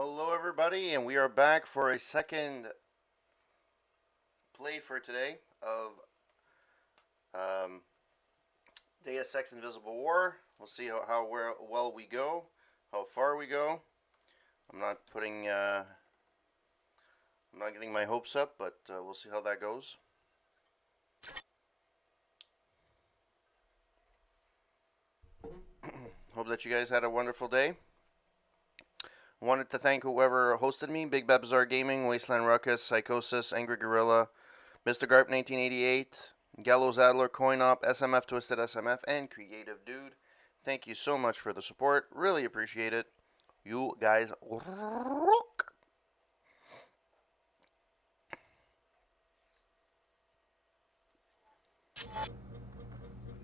Hello, everybody, and we are back for a second play for today of um, Deus Ex Invisible War. We'll see how well we go, how far we go. I'm not putting, I'm not getting my hopes up, but we'll see how that goes. Hope that you guys had a wonderful day. Wanted to thank whoever hosted me: Big Babzar Gaming, Wasteland Ruckus, Psychosis, Angry Gorilla, Mr. Garp 1988, Gallows Adler, CoinOp, SMF Twisted SMF, and Creative Dude. Thank you so much for the support. Really appreciate it. You guys rock.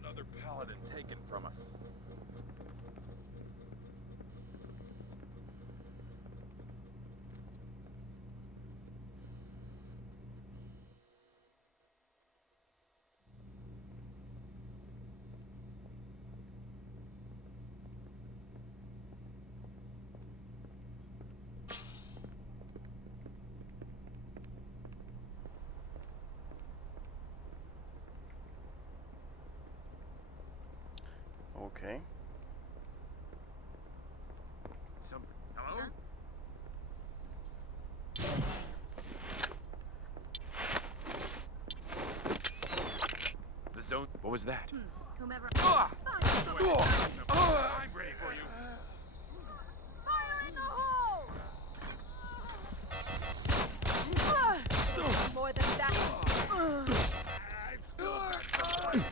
Another paladin taken from us. Okay. Something. Hello? The zone. What was that? Whomever. I'm ready for you. Fire in the hole! More than that. I've still got some.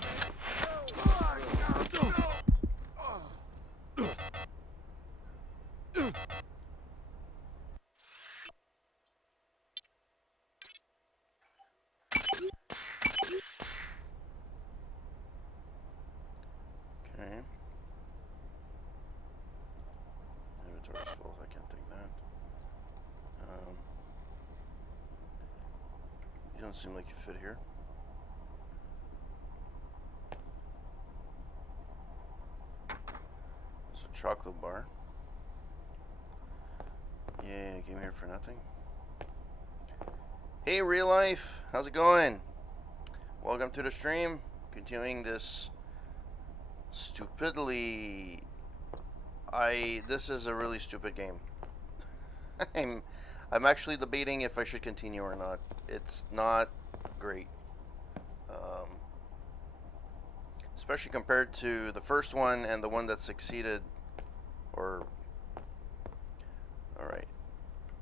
Okay. Inventory's full. I can't take that. You don't seem like you fit here. There's a chocolate bar. Yeah, I came here for nothing. Hey, real life. How's it going? Welcome to the stream. Continuing this stupidly. This is a really stupid game. I'm actually debating if I should continue or not. It's not great. Especially compared to the first one and the one that succeeded. Or. Alright.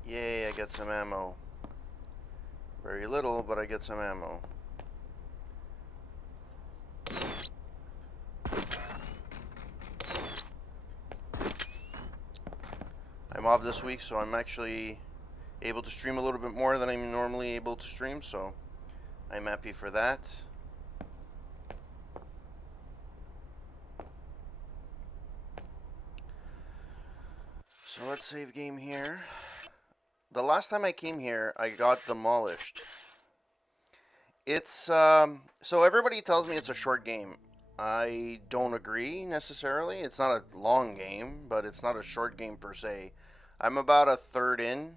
Yay, I get some ammo. Very little, but I get some ammo. I'm off this week, so I'm actually able to stream a little bit more than I'm normally able to stream, so I'm happy for that. So let's save game here. The last time I came here, I got demolished. It's, so everybody tells me it's a short game. I don't agree necessarily. It's not a long game, but it's not a short game per se. I'm about a third in,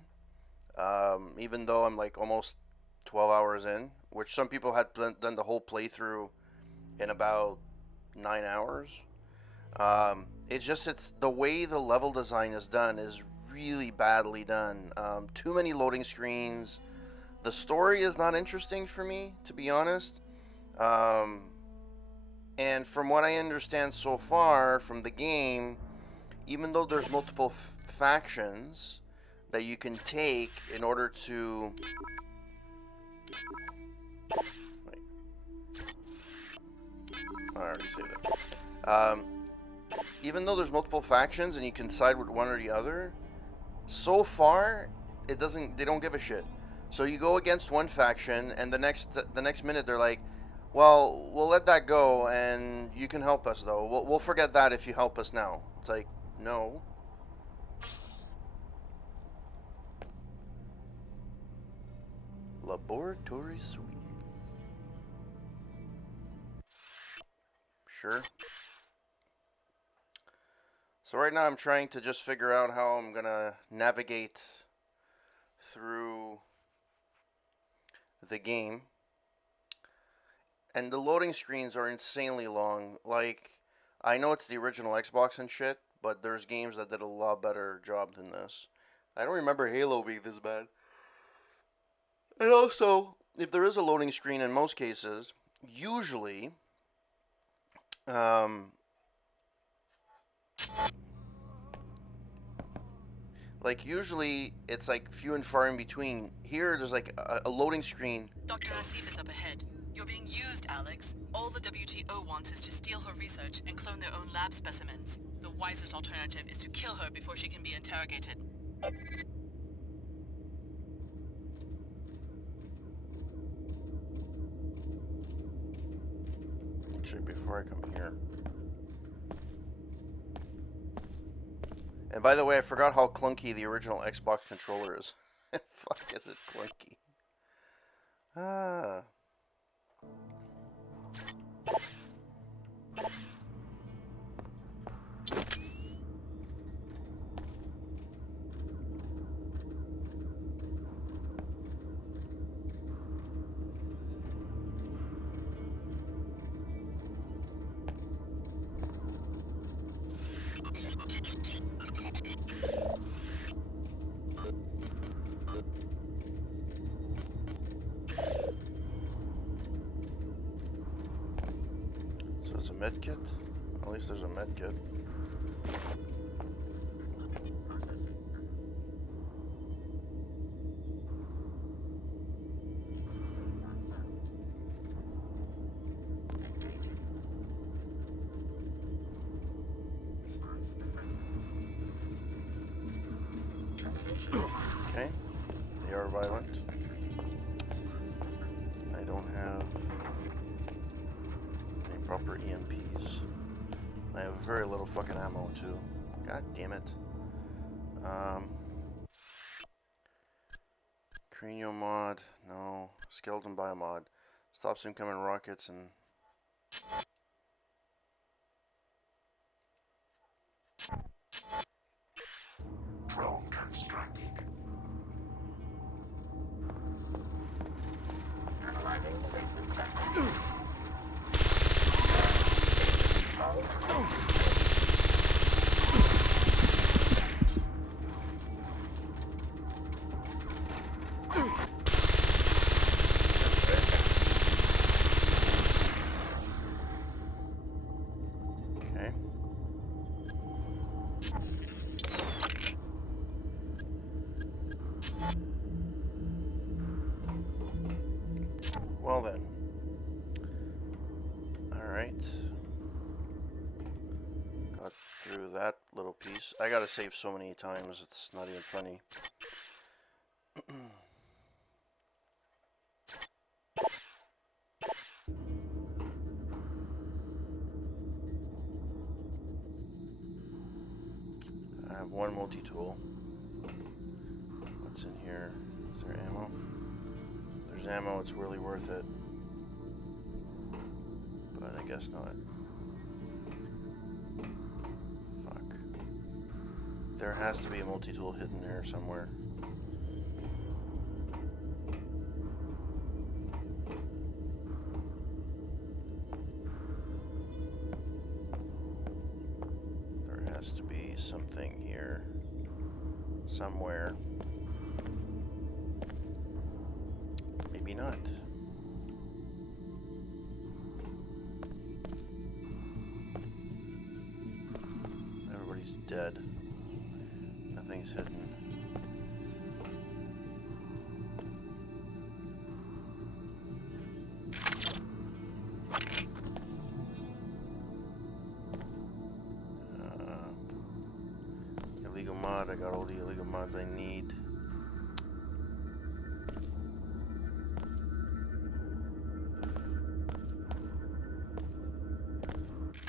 even though I'm like almost 12 hours in, which some people had done the whole playthrough in about 9 hours. It's the way the level design is done is really badly done. Too many loading screens. The story is not interesting for me, to be honest. And from what I understand so far from the game, even though there's multiple factions that you can take in order to. Wait. I already saved it. Even though there's multiple factions and you can side with one or the other, so far it doesn't. They don't give a shit. So you go against one faction, and the next minute they're like, "Well, we'll let that go, and you can help us though. We'll forget that if you help us now." It's like, no. Laboratory suite. Sure. So right now I'm trying to just figure out how I'm gonna navigate through the game. And the loading screens are insanely long. Like, I know it's the original Xbox and shit, but there's games that did a lot better job than this. I don't remember Halo being this bad. And also, if there is a loading screen in most cases, usually, um, usually it's like few and far in between. Here, there's like a loading screen. Dr. Nasim is up ahead. You're being used, Alex. All the WTO wants is to steal her research and clone their own lab specimens. The wisest alternative is to kill her before she can be interrogated. Actually, before I come here. And by the way, I forgot how clunky the original Xbox controller is. Fuck, is it clunky? Ah. So it's a med kit? At least there's a med kit. Okay, they are violent. I don't have any proper EMPs. I have very little fucking ammo too. God damn it. Cranial mod, no. Skeleton biomod. Stops incoming rockets and... Drone constructed. Analyzing the basement sector. Okay. Well then. Alright. Got through that little piece. I gotta save so many times, it's not even funny. I have one multi-tool. What's in here? Is there ammo? If there's ammo, it's really worth it. But I guess not. Fuck. There has to be a multi-tool hidden there somewhere. There has to be something here. Somewhere. Maybe not. Everybody's dead. Nothing's hidden. Illegal mod, I got all the illegal mods I need.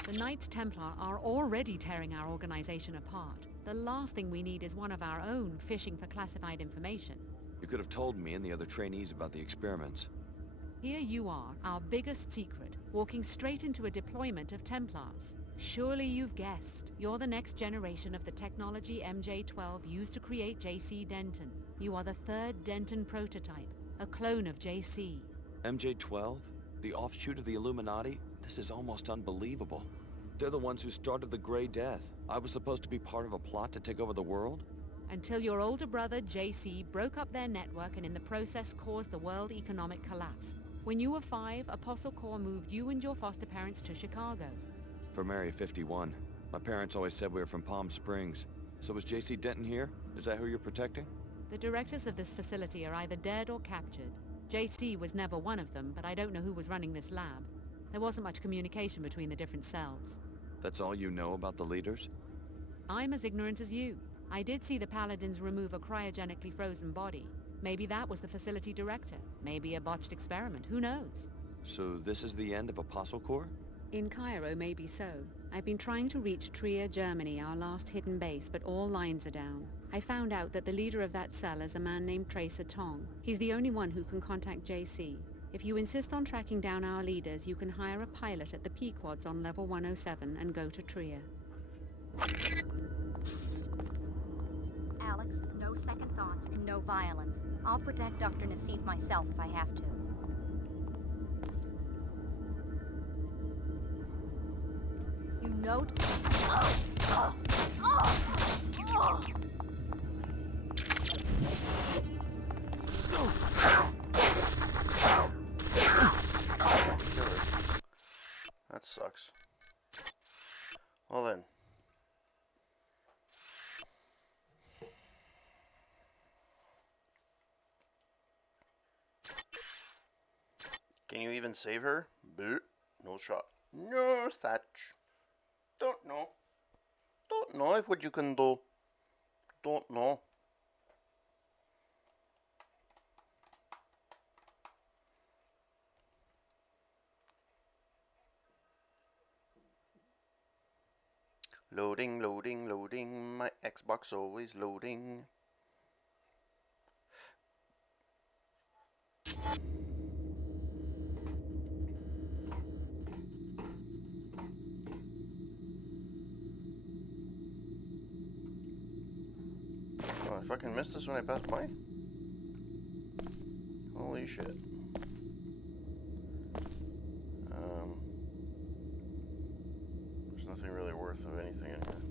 The Knights Templar are already tearing our organization apart. The last thing we need is one of our own fishing for classified information. You could have told me and the other trainees about the experiments. Here you are, our biggest secret, walking straight into a deployment of Templars. Surely you've guessed. You're the next generation of the technology MJ-12 used to create JC Denton. You are the third Denton prototype, a clone of JC. MJ-12? The offshoot of the Illuminati? This is almost unbelievable. They're the ones who started the Grey Death. I was supposed to be part of a plot to take over the world? Until your older brother, JC, broke up their network and in the process caused the world economic collapse. When you were 5, Apostle Corps moved you and your foster parents to Chicago. From Area 51. My parents always said we were from Palm Springs. So was JC Denton here? Is that who you're protecting? The directors of this facility are either dead or captured. JC was never one of them, but I don't know who was running this lab. There wasn't much communication between the different cells. That's all you know about the leaders? I'm as ignorant as you. I did see the Paladins remove a cryogenically frozen body. Maybe that was the facility director. Maybe a botched experiment. Who knows? So this is the end of Apostle Corps? In Cairo, maybe so. I've been trying to reach Trier, Germany, our last hidden base, but all lines are down. I found out that the leader of that cell is a man named Tracer Tong. He's the only one who can contact JC. If you insist on tracking down our leaders, you can hire a pilot at the Pequods on level 107 and go to Trier. Alex, no second thoughts and no violence. I'll protect Dr. Nassif myself if I have to. You know... That sucks. Well then. Can you even save her? Bleh. No shot. No such. Don't know. Don't know if what you can do. Don't know. Loading, loading, loading. My Xbox always loading. Oh, I fucking missed this when I passed by? Holy shit. There's nothing really worth of anything in here.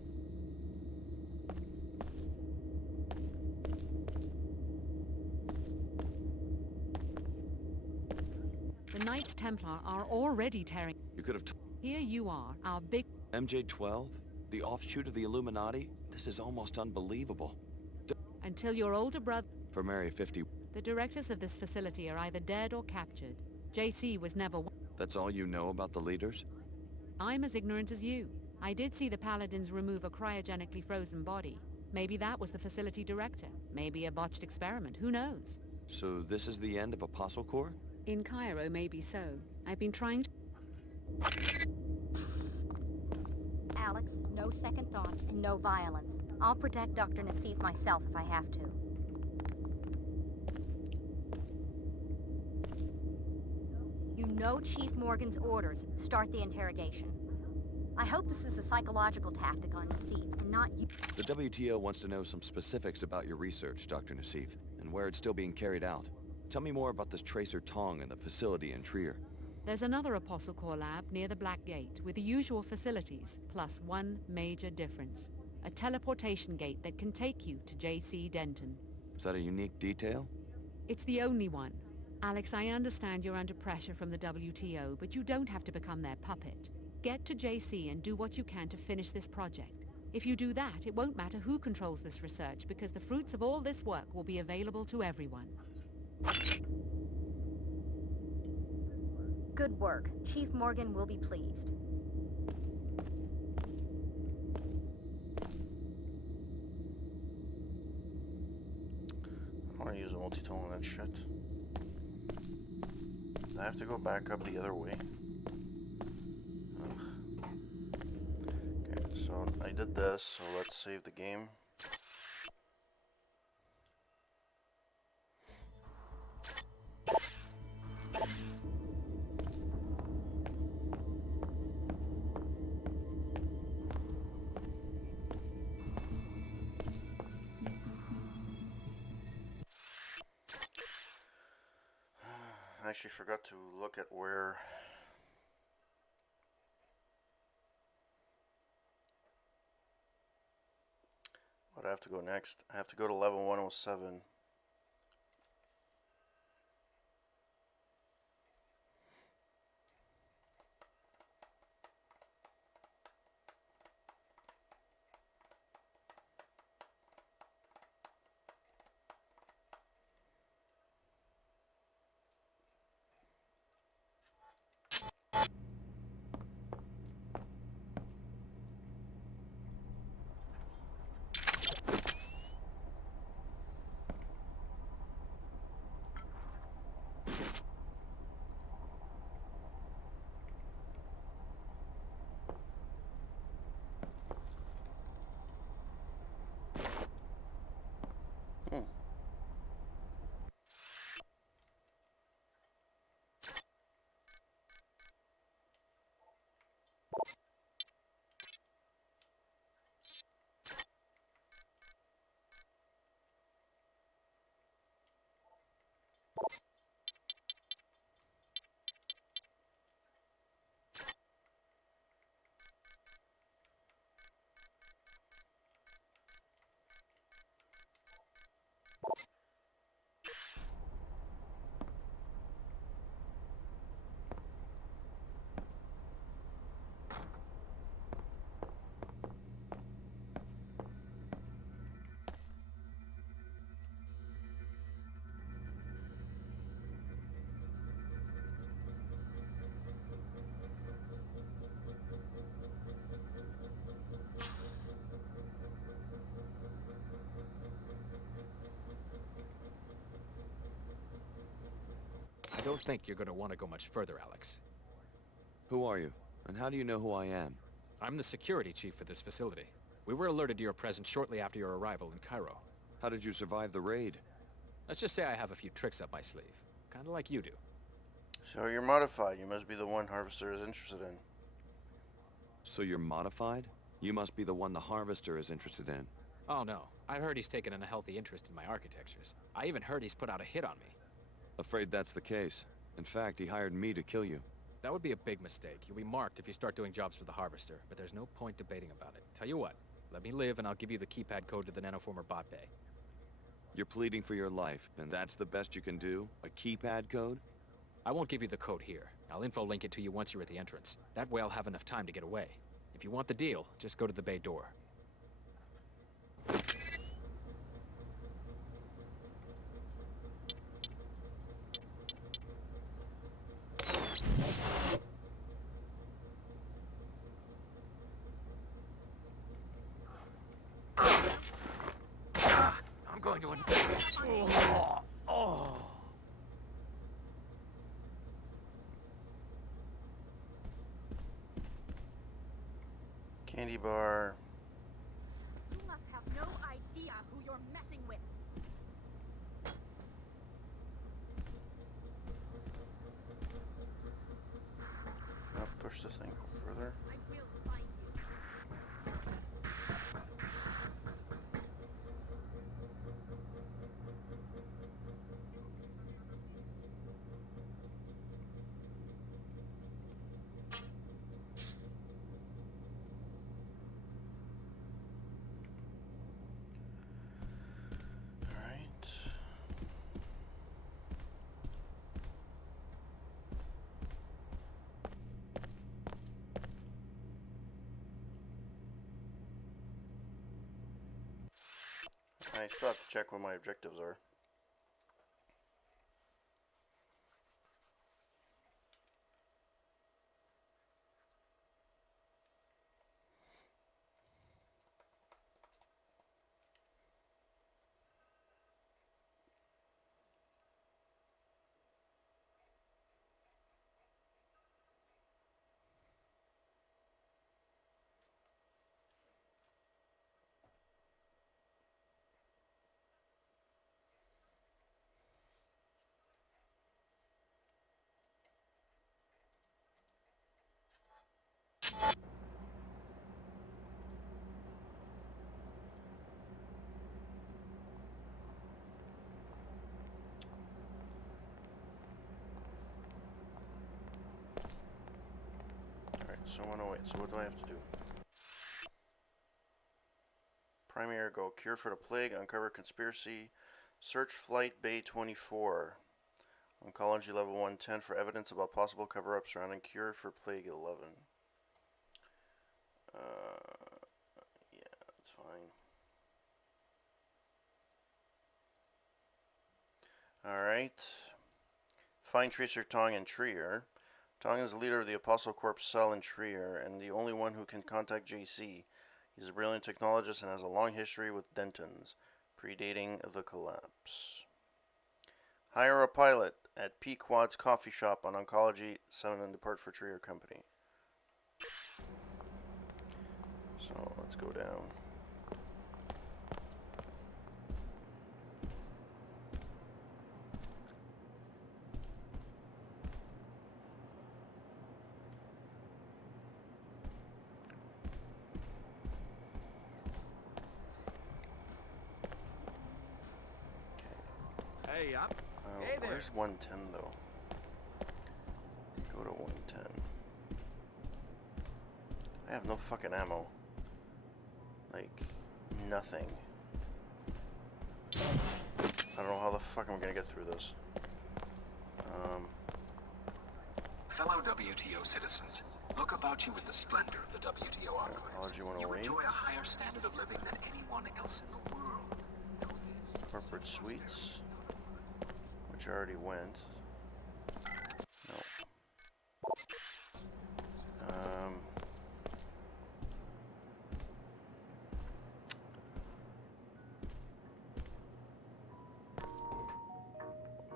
The Knights Templar are already tearing... You could have Here you are, our big... MJ-12? The offshoot of the Illuminati? This is almost unbelievable. Until your older brother... From Area 50. The directors of this facility are either dead or captured. JC was never one. That's all you know about the leaders? I'm as ignorant as you. I did see the Paladins remove a cryogenically frozen body. Maybe that was the facility director. Maybe a botched experiment. Who knows? So this is the end of Apostle Corps? In Cairo, maybe so. I've been trying to... Alex, no second thoughts and no violence. I'll protect Dr. Nassif myself if I have to. You know Chief Morgan's orders. Start the interrogation. I hope this is a psychological tactic on Nassif and not you. The WTO wants to know some specifics about your research, Dr. Nassif, and where it's still being carried out. Tell me more about this Tracer Tong and the facility in Trier. There's another Apostle Corps lab near the Black Gate with the usual facilities, plus one major difference. A teleportation gate that can take you to JC Denton. Is that a unique detail? It's the only one. Alex, I understand you're under pressure from the WTO, but you don't have to become their puppet. Get to JC and do what you can to finish this project. If you do that, it won't matter who controls this research, because the fruits of all this work will be available to everyone. Good work. Chief Morgan will be pleased. I want to use a multi-tool on that shit. I have to go back up the other way. Ugh. Okay, so I did this, so let's save the game. actually forgot to look at where... What I have to go next? I have to go to level 107. Hmm. I don't think you're gonna want to go much further, Alex. Who are you? And how do you know who I am? I'm the security chief for this facility. We were alerted to your presence shortly after your arrival in Cairo. How did you survive the raid? Let's just say I have a few tricks up my sleeve. Kinda like you do. So you're modified. You must be the one Harvester is interested in. So you're modified? You must be the one the Harvester is interested in. Oh no, I heard he's taken an unhealthy interest in my architectures. I even heard he's put out a hit on me. Afraid that's the case. In fact, he hired me to kill you. That would be a big mistake. You'll be marked if you start doing jobs for the Harvester, but there's no point debating about it. Tell you what, let me live and I'll give you the keypad code to the nanoformer bot bay. You're pleading for your life, and that's the best you can do? A keypad code? I won't give you the code here. I'll info link it to you once you're at the entrance. That way I'll have enough time to get away. If you want the deal, just go to the bay door. I'm going to... Oh. Candy bar. You must have no idea who you're messing with. I'll push this thing further. I will find you. Alright. I still have to check what my objectives are. so 108. So what do I have to do? Primary go. Cure for the plague. Uncover conspiracy. Search flight bay 24. Oncology level 110 for evidence about possible cover-up surrounding cure for plague 11. Yeah, that's fine. Alright. Find Tracer Tong and Trier. Tong is the leader of the Apostle Corps cell in Trier and the only one who can contact JC. He's a brilliant technologist and has a long history with Dentons, predating the collapse. Hire a pilot at Pequod's coffee shop on Oncology 7 and depart for Trier Company. So let's go down. Hey, up. Hey there. Where's 110 though? Go to 110. I have no fucking ammo. Like, nothing. I don't know how the fuck I'm gonna get through this. Fellow WTO citizens, look about you with the splendor of the WTO enclaves. You 108. enjoy a higher standard of living than anyone else in the world. Corporate suites, which I already went. No.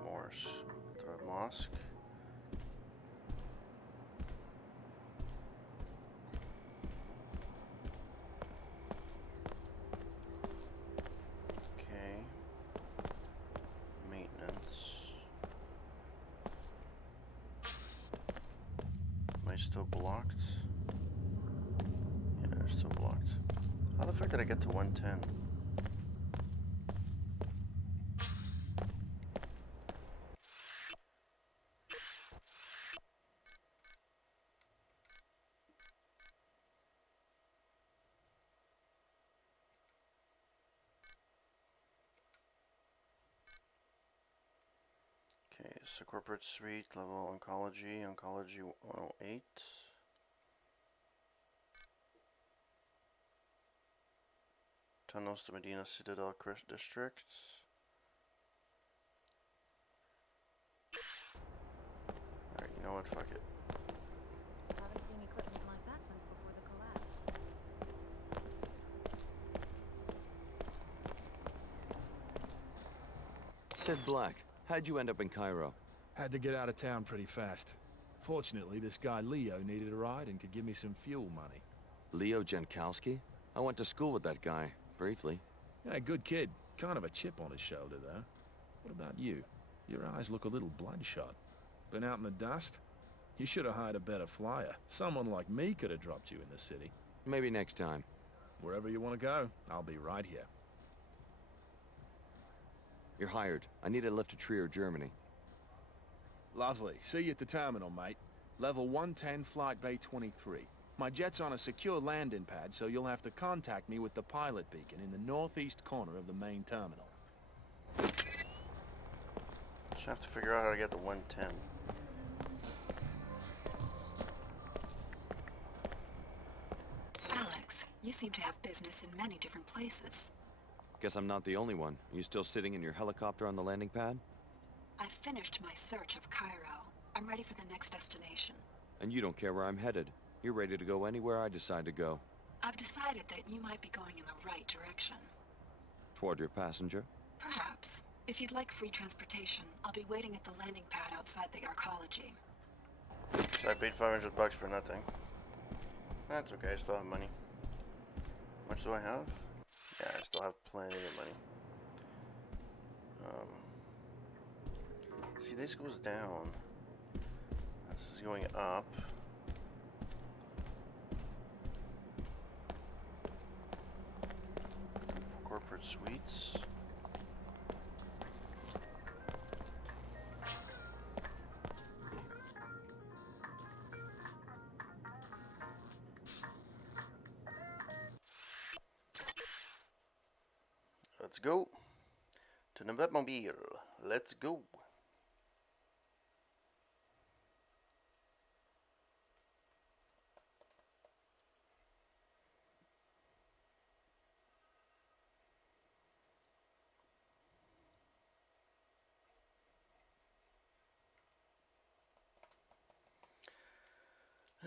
Morse. The mosque. Okay. Maintenance. Am I still blocked? Yeah, they're still blocked. How the fuck did I get to 110? Okay, so corporate suite, level oncology, oncology 108. Tunnels to Medina Citadel District. Alright, you know what, fuck it. Haven't seen equipment like that since before the collapse. Sid Black, how'd you end up in Cairo? Had to get out of town pretty fast. Fortunately, this guy Leo needed a ride and could give me some fuel money. Leo Jankowski? I went to school with that guy, briefly. Yeah, good kid. Kind of a chip on his shoulder, though. What about you? Your eyes look a little bloodshot. Been out in the dust? You should have hired a better flyer. Someone like me could have dropped you in the city. Maybe next time. Wherever you want to go, I'll be right here. You're hired. I need a lift to Trier, Germany. Lovely. See you at the terminal, mate. Level 110, Flight Bay 23. My jet's on a secure landing pad, so you'll have to contact me with the pilot beacon in the northeast corner of the main terminal. Just have to figure out how to get to 110. Alex, you seem to have business in many different places. Guess I'm not the only one. Are you still sitting in your helicopter on the landing pad? I've finished my search of Cairo. I'm ready for the next destination. And you don't care where I'm headed. You're ready to go anywhere I decide to go. I've decided that you might be going in the right direction. Toward your passenger? Perhaps. If you'd like free transportation, I'll be waiting at the landing pad outside the arcology. So I paid $500 for nothing. That's okay, I still have money. How much do I have? Yeah, I still have plenty of money. See, this goes down. This is going up. Corporate suites. let's go to the Batmobile. Let's go.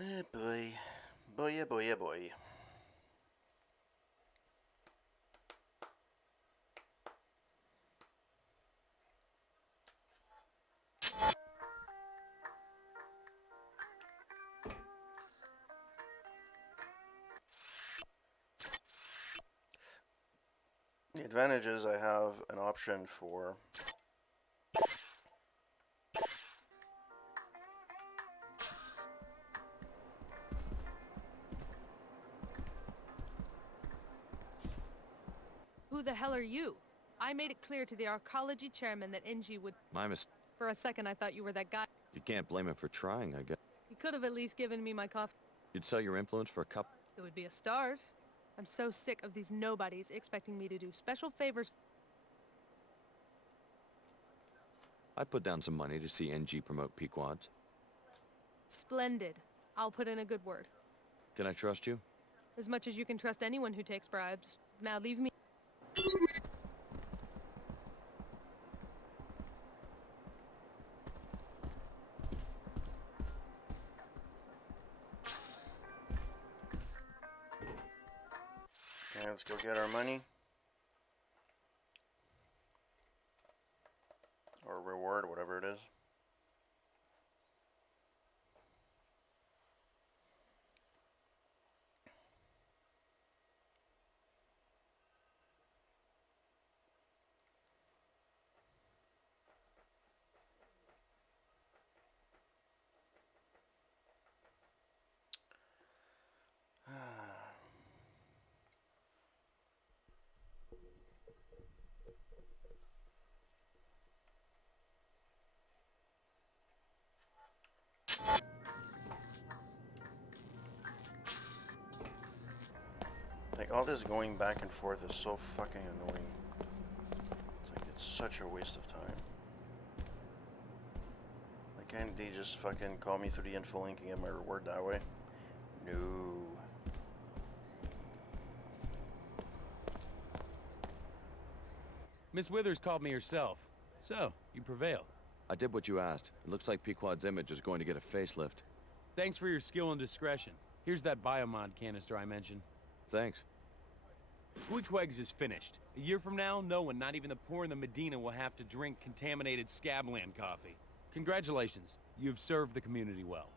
Eh boy. Boy, yeah, boy, yeah, boy. The advantage is I have an option for Who the hell are you? I made it clear to the arcology chairman that NG would... My mistake. For a second, I thought you were that guy. You can't blame him for trying, I guess. You could have at least given me my coffee. You'd sell your influence for a cup. It would be a start. I'm so sick of these nobodies expecting me to do special favors. I put down some money to see NG promote Pequods. Splendid. I'll put in a good word. Can I trust you? As much as you can trust anyone who takes bribes. Now leave me... Okay, let's go get our money. Or reward, whatever it is. Like, all this going back and forth is so fucking annoying. It's like, it's such a waste of time. Like, can't they just fucking call me through the info link and get my reward that way? No. Miss Withers called me herself. So, you prevailed. I did what you asked. It looks like Pequod's image is going to get a facelift. Thanks for your skill and discretion. Here's that biomod canister I mentioned. Thanks. Queequegs is finished. A year from now, no one, not even the poor in the Medina, will have to drink contaminated Scabland coffee. Congratulations. You've served the community well.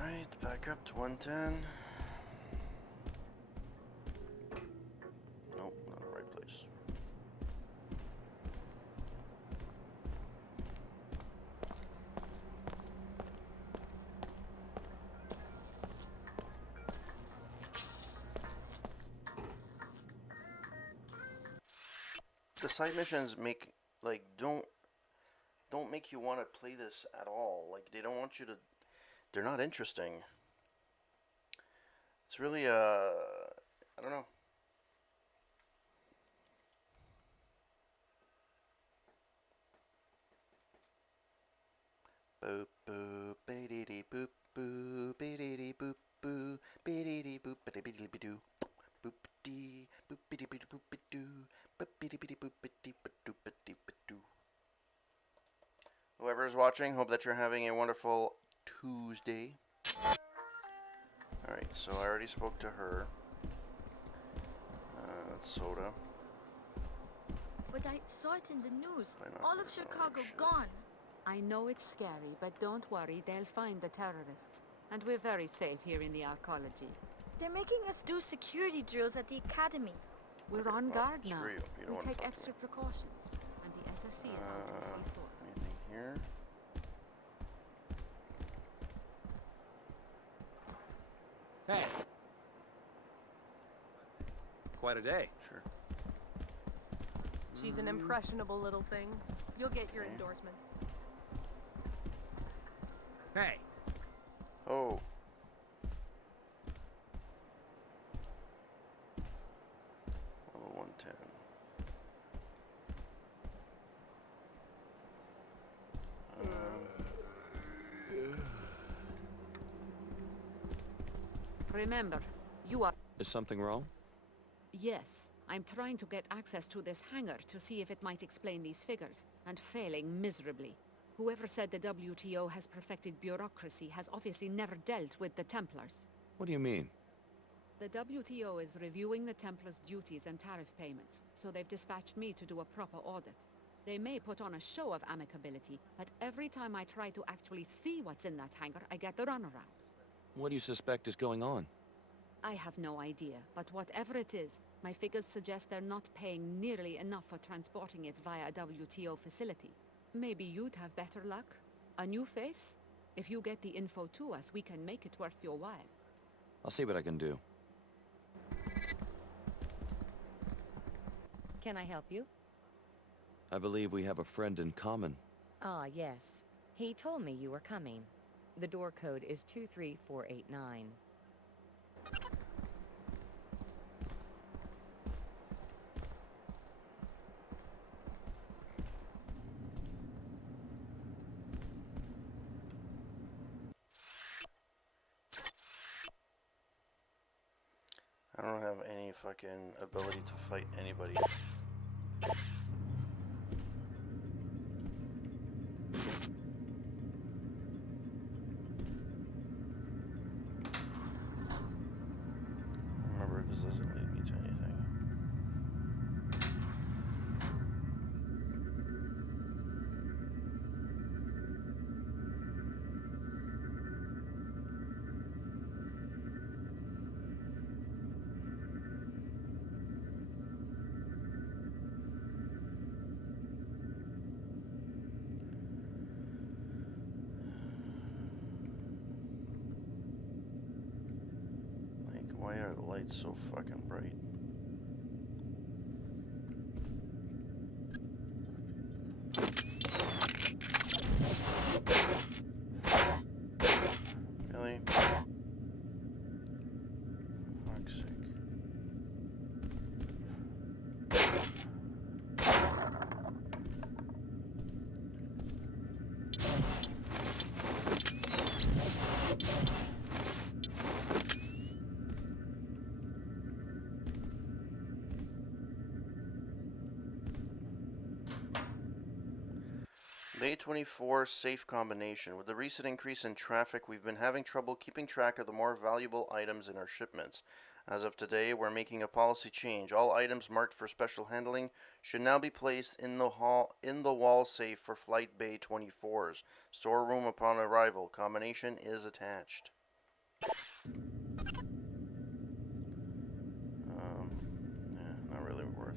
Alright, back up to 110. Nope, not the right place. The side missions make, like, don't make you want to play this at all. Like, they don't want you to, they're not interesting. It's really, I don't know. Boop boop ba-dee-dee boop boop ba-dee-dee boop boop ba-dee-dee boop ba-dee-dee-dee-doo boop-dee boop-dee-dee-dee-doo boop-dee-dee-dee-doo boop-dee-dee-dee-doo. Whoever's watching, hope that you're having a wonderful Tuesday. Alright, so I already spoke to her. That's Soda. But I saw it in the news. Why not? All of There's no Chicago shit. gone. I know it's scary, but don't worry, they'll find the terrorists. And we're very safe here in the arcology. They're making us do security drills at the academy. We're on guard now. Screw you. You don't We want to take talk to extra me. precautions. And the SSC is out in full force. Anything here? Hey! Quite a day. Sure. She's an impressionable little thing. You'll get your endorsement. Hey! Oh. Level 110. Remember, you are... Is something wrong? Yes, I'm trying to get access to this hangar to see if it might explain these figures, and failing miserably. Whoever said the WTO has perfected bureaucracy has obviously never dealt with the Templars. What do you mean? The WTO is reviewing the Templars' duties and tariff payments, so they've dispatched me to do a proper audit. They may put on a show of amicability, but every time I try to actually see what's in that hangar, I get the runaround. What do you suspect is going on? I have no idea, but whatever it is, my figures suggest they're not paying nearly enough for transporting it via a WTO facility. Maybe you'd have better luck? A new face? If you get the info to us, we can make it worth your while. I'll see what I can do. Can I help you? I believe we have a friend in common. Ah, yes. He told me you were coming. The door code is 23489. I don't have any fucking ability to fight anybody. Remember, this doesn't lead me to anything. Why are the lights so fucking bright? Really? For fuck's sake. Day 24 safe combination. With the recent increase in traffic, we've been having trouble keeping track of the more valuable items in our shipments. As of today, we're making a policy change. All items marked for special handling should now be placed in the wall safe for Flight Bay 24s. Storeroom upon arrival. Combination is attached. Yeah, not really worth.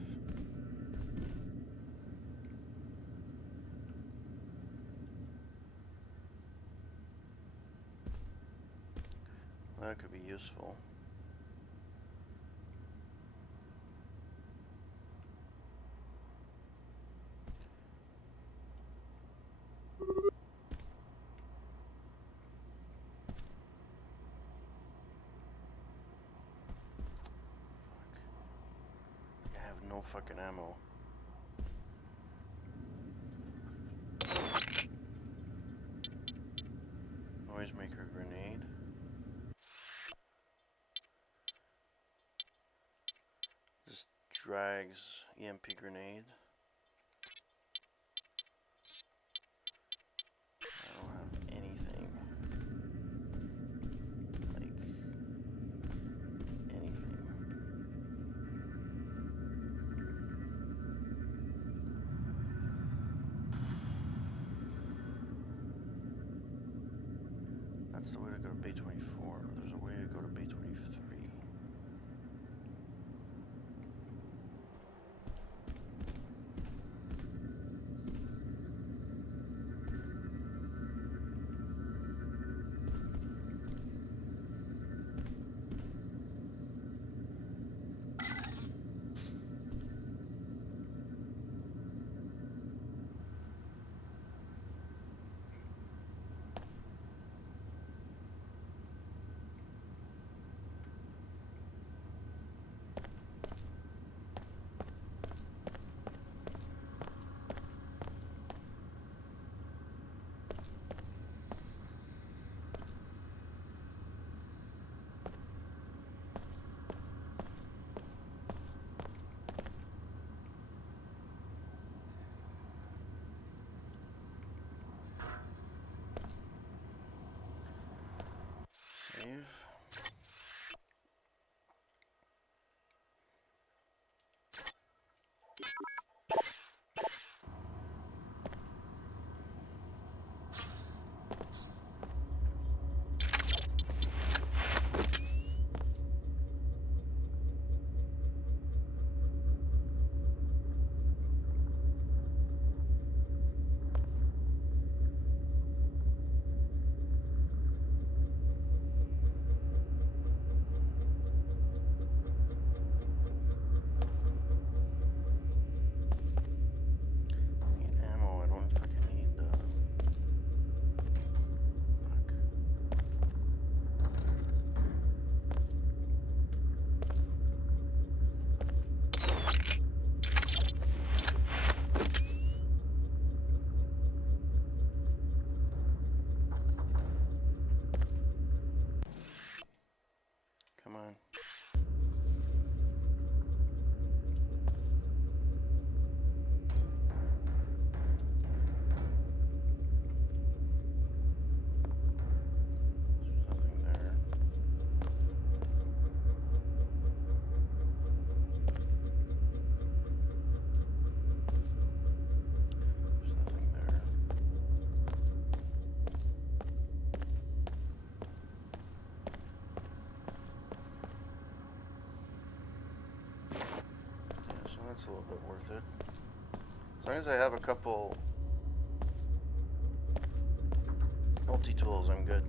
That could be useful. Fuck. I have no fucking ammo. Noisemaker grenade. This drags EMP grenade. I don't have anything. Like anything. That's the way to go to Bay 24. There's a way to go to Bay 23. Save. Ammo, I don't fucking need come on. There's nothing there. There's nothing there. Yeah, so that's a little bit worth it. As long as I have a couple multi-tools, I'm good.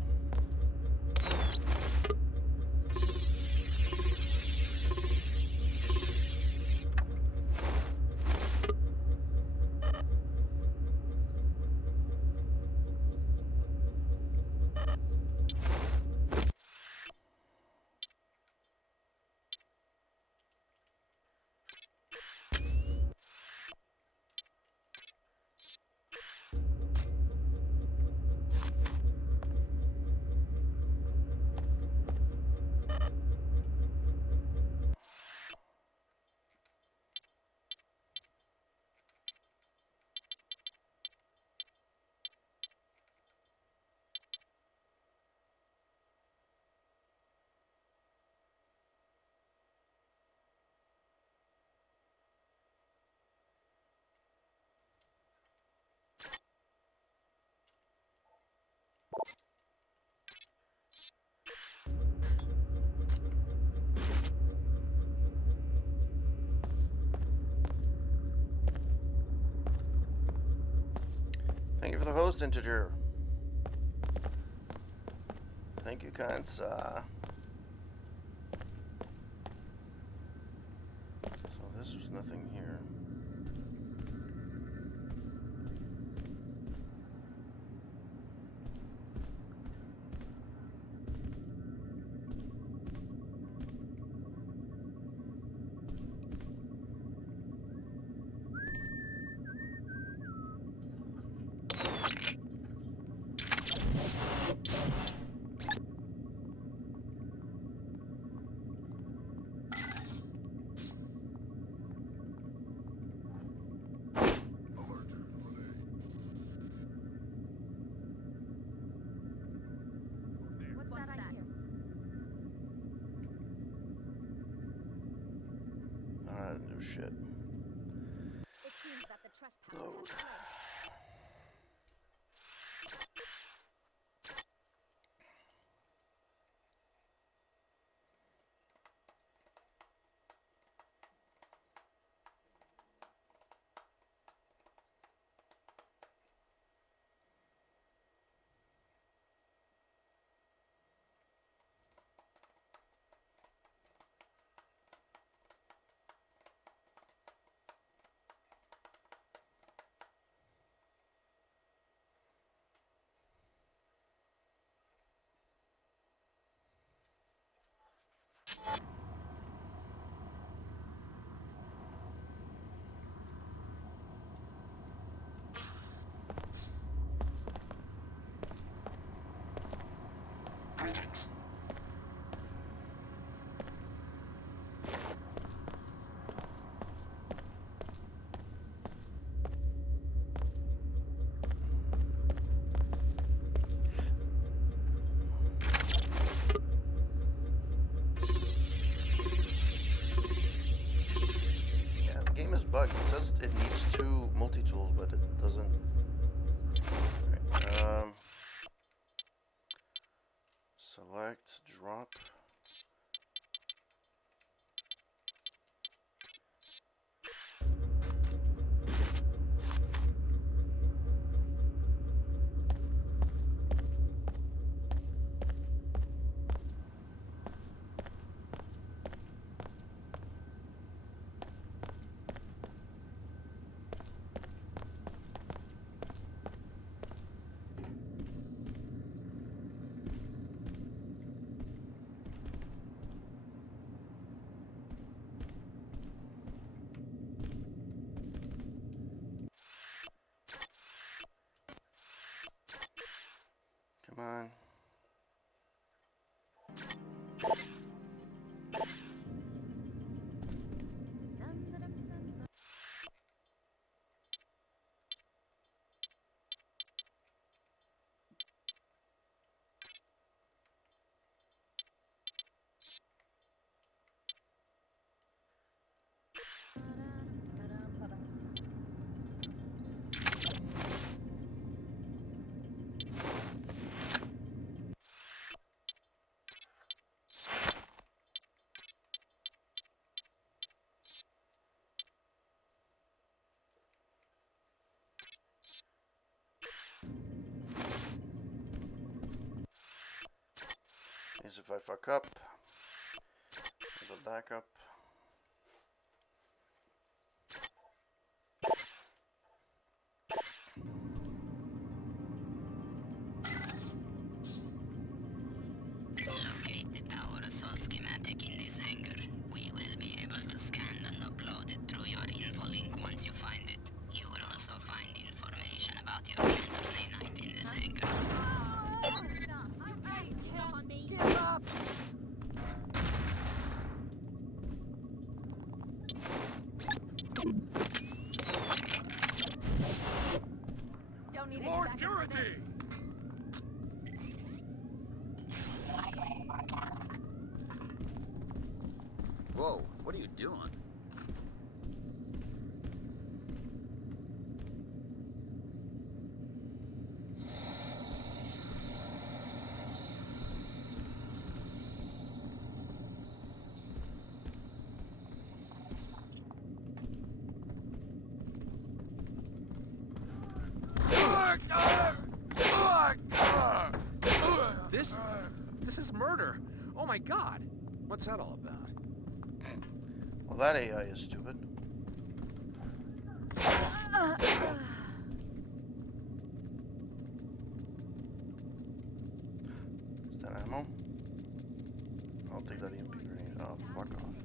Thank you for the host, Integer. Thank you, Kansa. So this was nothing here. What's that I hear? I didn't do shit. It seems that the trespasser has fled. bug. It says it needs 2 multi-tools, but it doesn't. Right, select, drop. Come on. Is if I fuck up, go back up. Locate the power assault schematic in this hangar. We will be able to scan and upload it through your info link once you find it. You will also find information about your mentor Nanite in this hangar. Give up! Don't need More any purity! Whoa, what are you doing? This is murder. Oh my God. What's that all about? Well, that AI is stupid. Is that ammo? I'll take that EMP grenade. Oh, fuck off.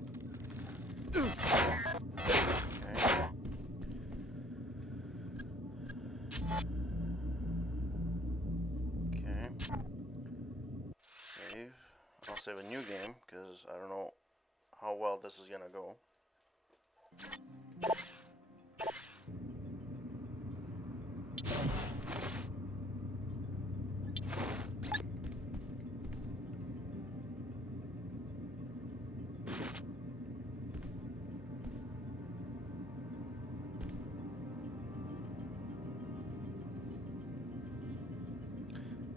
Okay. Okay. Save. I'll save a new game, because I don't know how well this is gonna go.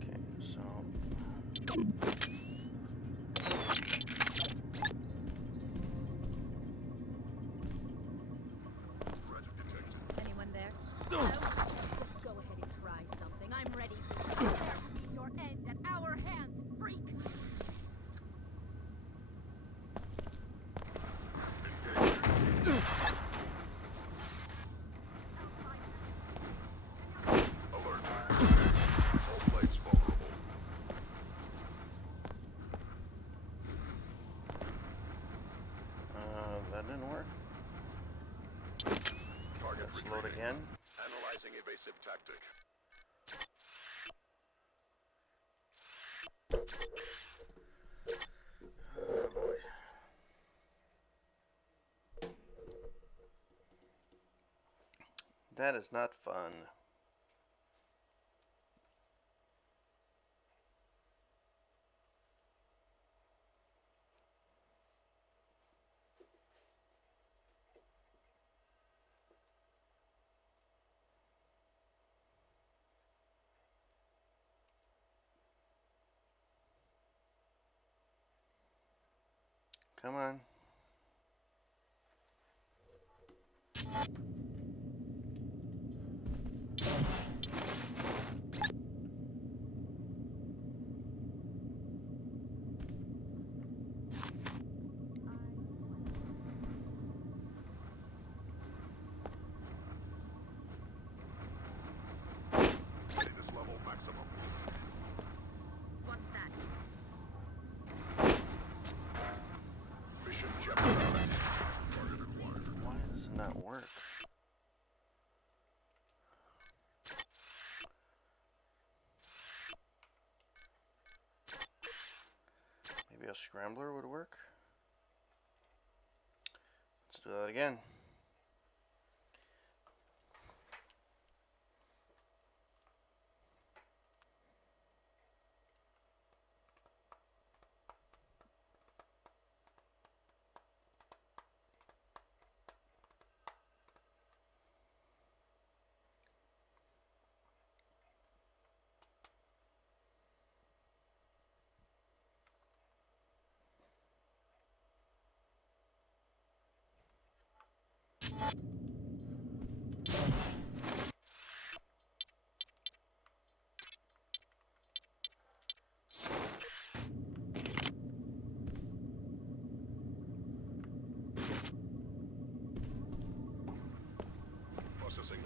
Okay, so... Anyone there? No? Just go ahead and try something. I'm ready. Prepare to meet your end at our hands, freak! That didn't work. Let's load again. Analyzing evasive tactic. Oh boy. That is not fun. Come on. What's that? Why doesn't that work? Maybe a scrambler would work? Let's do that again. Processing.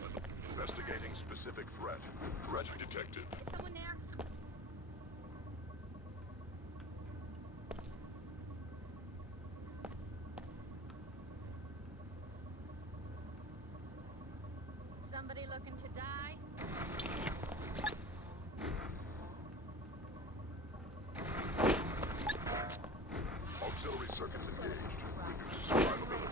Investigating specific threat. Threat detected. Is someone there? Somebody looking to die? Auxiliary circuits engaged. Reduces survivability.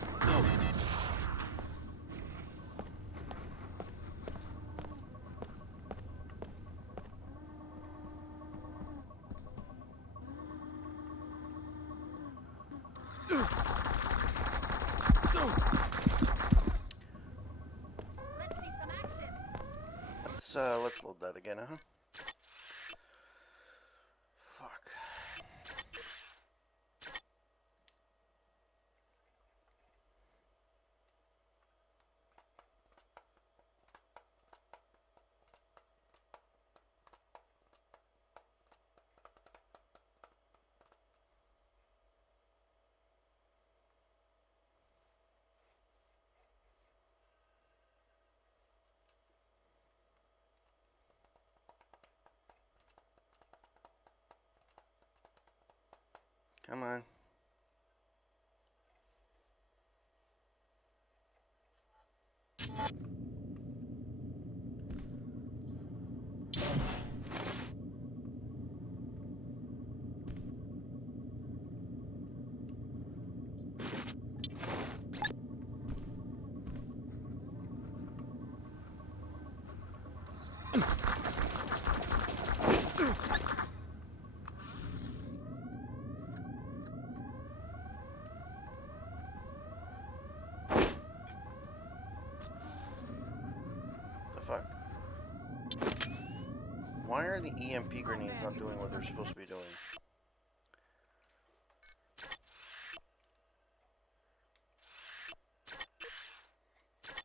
Let's see some action. Let's load that again, huh? Fuck. Come on. The fuck? Why are the EMP grenades not doing what they're supposed to be doing?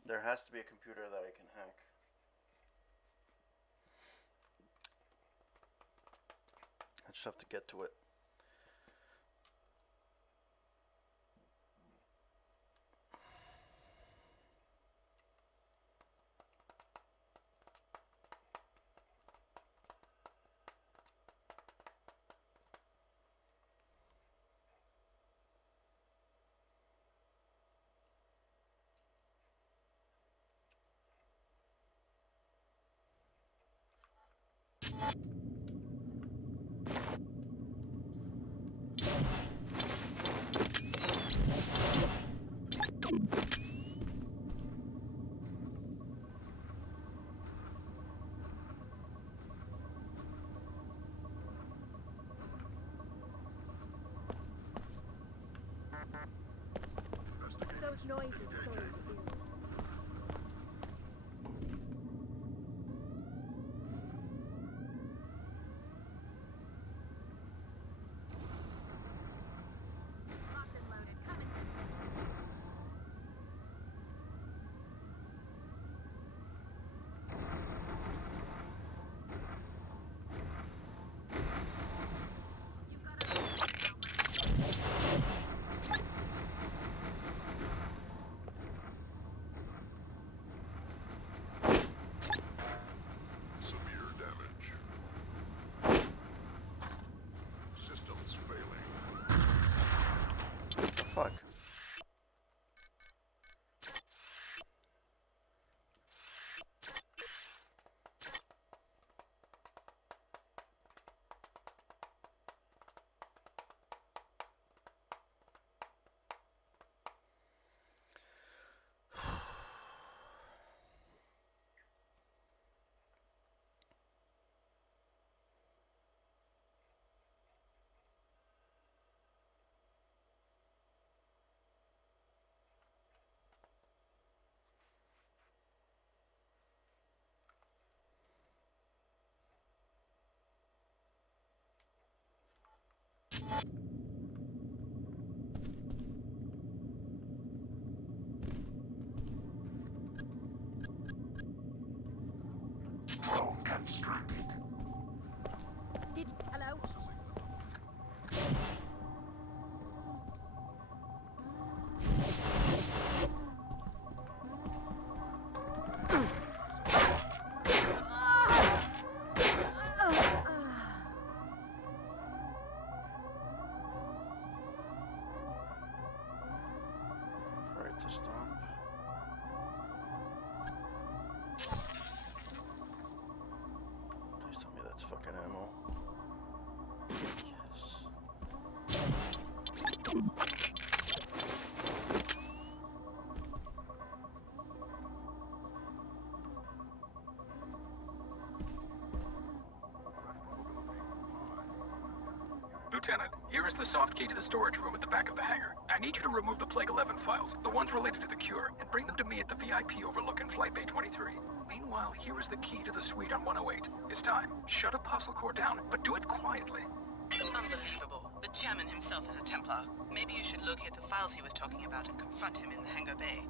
There has to be a computer that I can hack. I just have to get to it. Those noises so eerie. Locked and Drone constructed. Hello? Right to stop. Please tell me that's fucking ammo. Yes. Lieutenant, here is the soft key to the storage room at the back of the hangar. I need you to remove the Plague 11 files, the ones related to the cure, and bring them to me at the VIP overlooking Flight Bay 23. Meanwhile, here is the key to the suite on 108. It's time. Shut Apostle Core down, but do it quietly. Unbelievable. The chairman himself is a Templar. Maybe you should locate the files he was talking about and confront him in the hangar bay.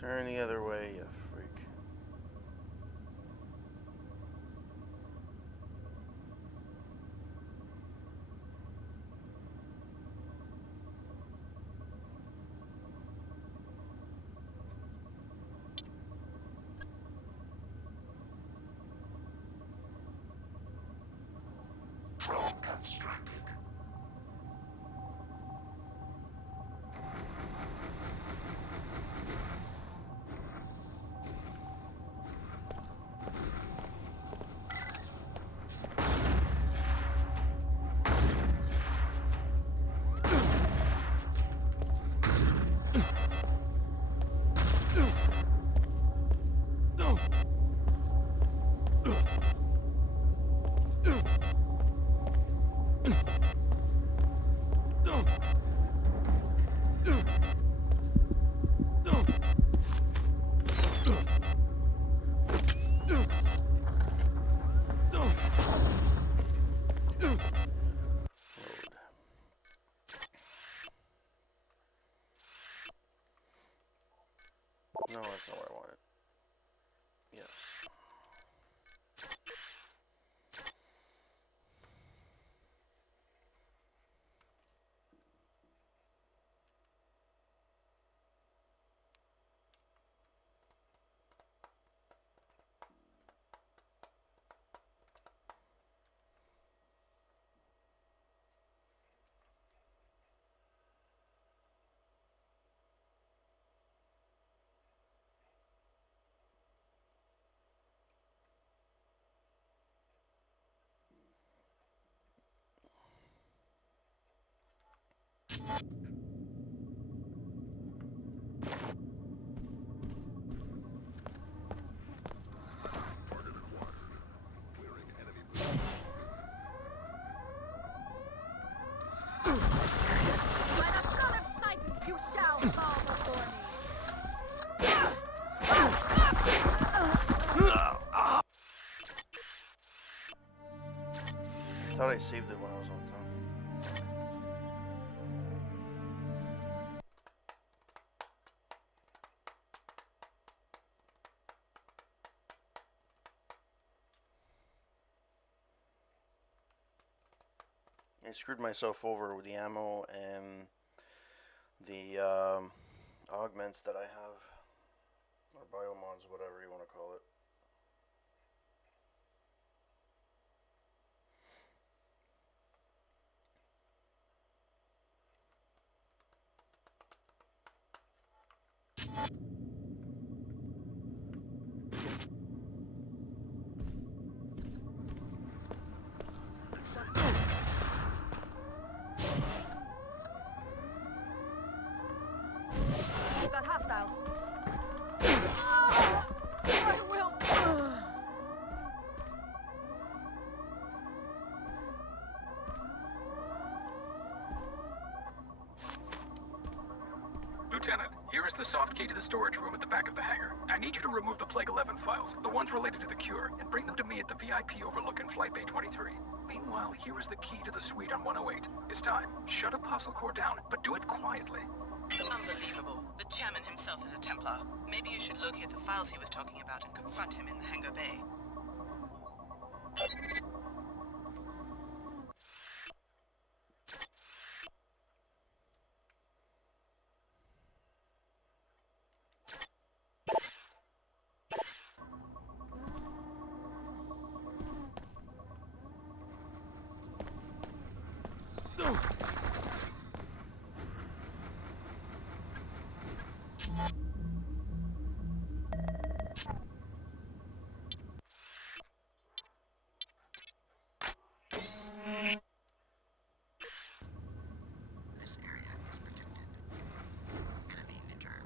Turn the other way, you freak. Drone constructed. No, that's not what I wanted. Yes. By the son of Satan, you shall fall before me! I thought I saved it when I was on top. I screwed myself over with the ammo and the augments that I have, or biomods, whatever you want to call it. We've got hostiles. I will. Lieutenant, here is the soft key to the storage room at the back of the hangar. I need you to remove the Plague 11 files, the ones related to the cure, and bring them to me at the VIP overlooking Flight Bay 23. Meanwhile, here is the key to the suite on 108. It's time. Shut Apostle Core down, but do it quietly. Unbelievable. The chairman himself is a Templar. Maybe you should locate the files he was talking about and confront him in the hangar bay. This area is protected. Enemy intern.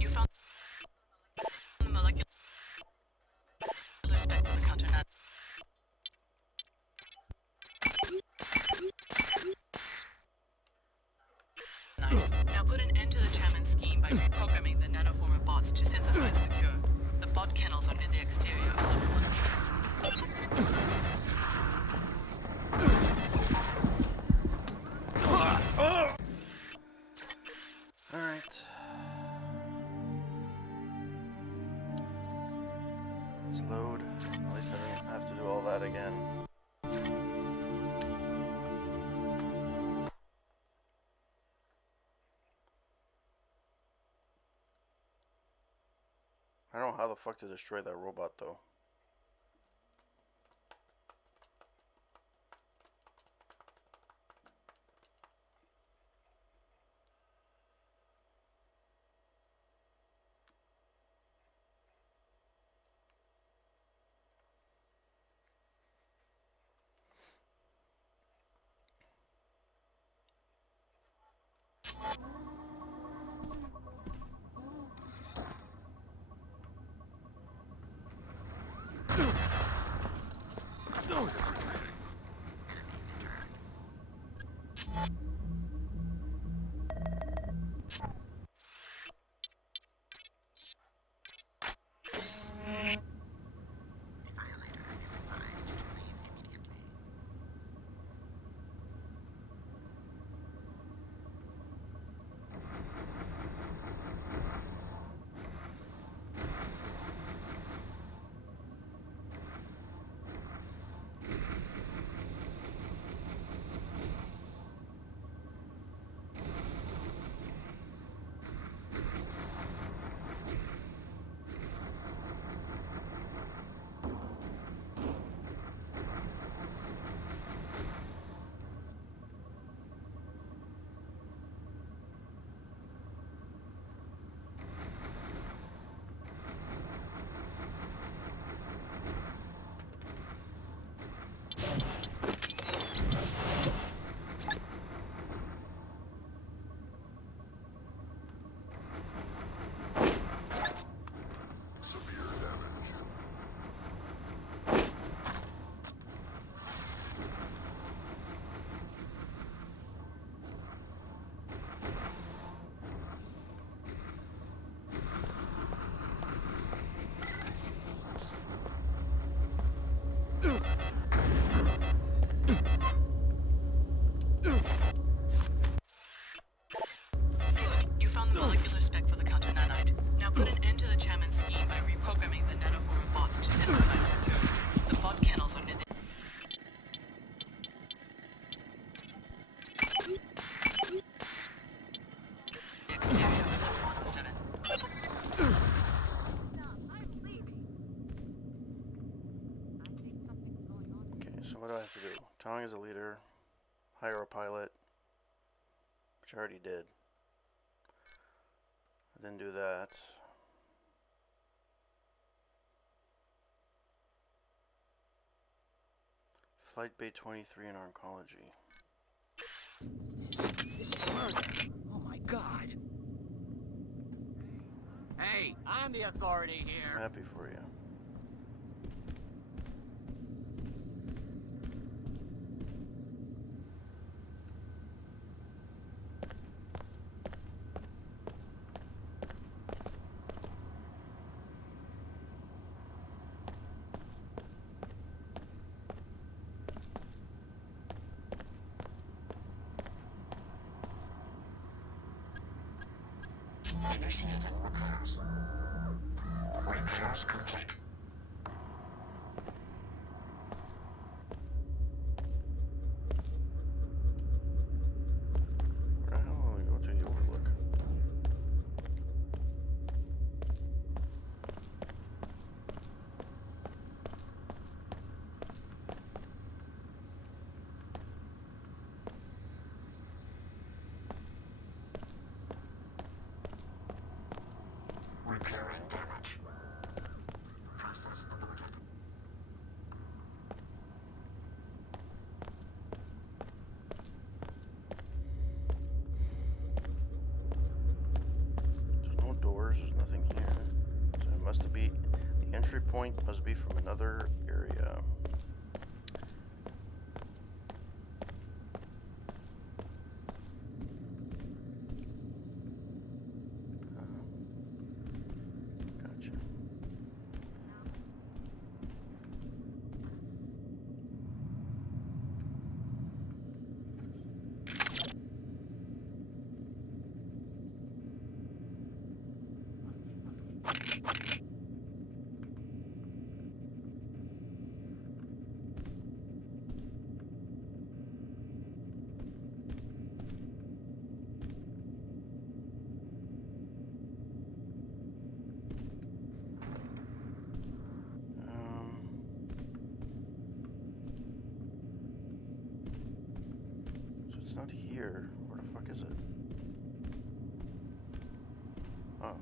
You found the molecular spec for the counter. Now put an end to the chairman's scheme by reprogramming the nanoformer bots to synthesize the cure. The bot kennels are near the exterior of level 107. Alright. Let's load. At least I don't have to do all that again. I don't know how the fuck to destroy that robot though. Tong is a leader. Hire a pilot. Which I already did. I didn't do that. Flight Bay 23 in oncology. This is murder. Oh my god. Hey, I'm the authority here. I'm happy for you. Initiating repairs. Repairs complete. Where the hell will we go to the overlook? Repairing damage. Process aborted. There's no doors, there's nothing here. So it must be, the entry point must be from another area. Gotcha. So it's not here. Where the fuck is it? Oh.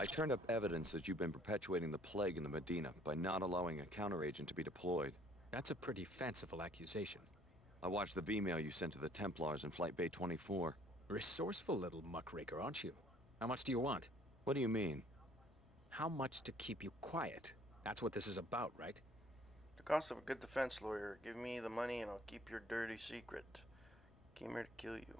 I turned up evidence that you've been perpetuating the plague in the Medina by not allowing a counteragent to be deployed. That's a pretty fanciful accusation. I watched the V-mail you sent to the Templars in Flight Bay 24. Resourceful little muckraker, aren't you? How much do you want? What do you mean? How much to keep you quiet? That's what this is about, right? The cost of a good defense lawyer. Give me the money and I'll keep your dirty secret. Came here to kill you.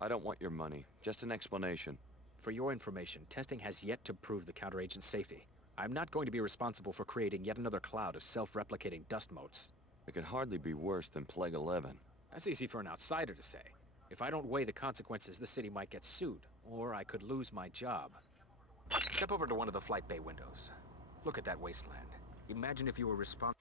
I don't want your money. Just an explanation. For your information, testing has yet to prove the counteragent's safety. I'm not going to be responsible for creating yet another cloud of self-replicating dust motes. It could hardly be worse than Plague 11. That's easy for an outsider to say. If I don't weigh the consequences, the city might get sued, or I could lose my job. Step over to one of the flight bay windows. Look at that wasteland. Imagine if you were responsible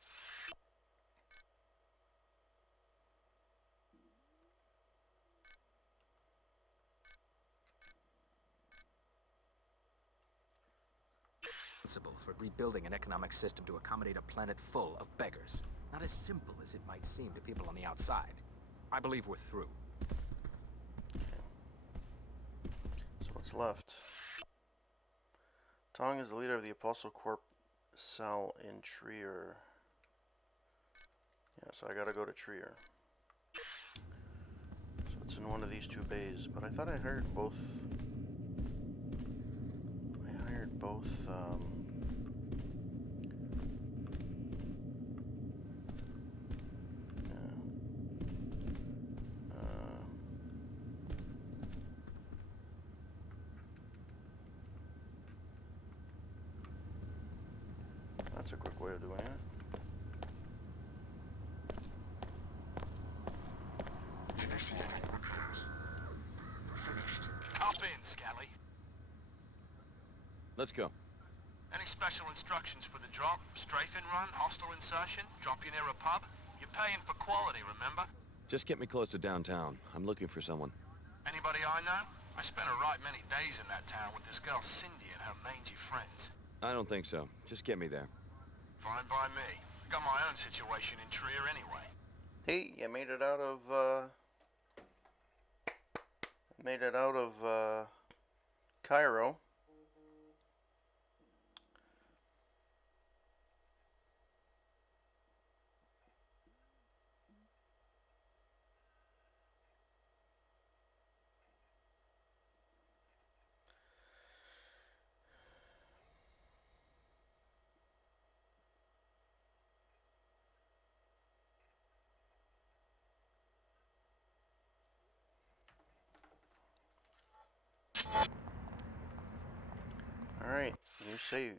for rebuilding an economic system to accommodate a planet full of beggars. Not as simple as it might seem to people on the outside. I believe we're through. So what's left? Tong is the leader of the Apostle Corp cell in Trier. Yeah, so I gotta go to Trier. So it's in one of these two bays, but I thought I hired both. I hired both, that's a quick way of doing it. Initiating repairs. Finished. Hop in, Scally. Let's go. Any special instructions for the drop? Strafing run? Hostile insertion? Drop you near a pub? You're paying for quality, remember? Just get me close to downtown. I'm looking for someone. Anybody I know? I spent a right many days in that town with this girl Cindy and her mangy friends. I don't think so. Just get me there. Fine by me. Got my own situation in Trier anyway. Hey, you made it out of Cairo. Alright, new save.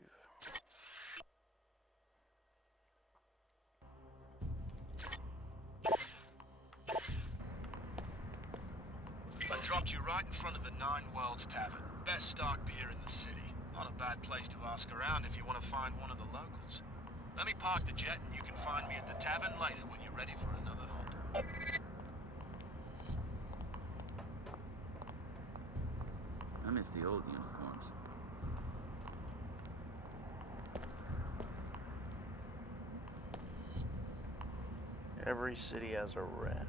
I dropped you right in front of the Nine Worlds Tavern. Best stock beer in the city. Not a bad place to ask around if you want to find one of the locals. Let me park the jet and you can find me at the tavern later when you're ready for another hop. I miss the old uniforms. Every city has a rat.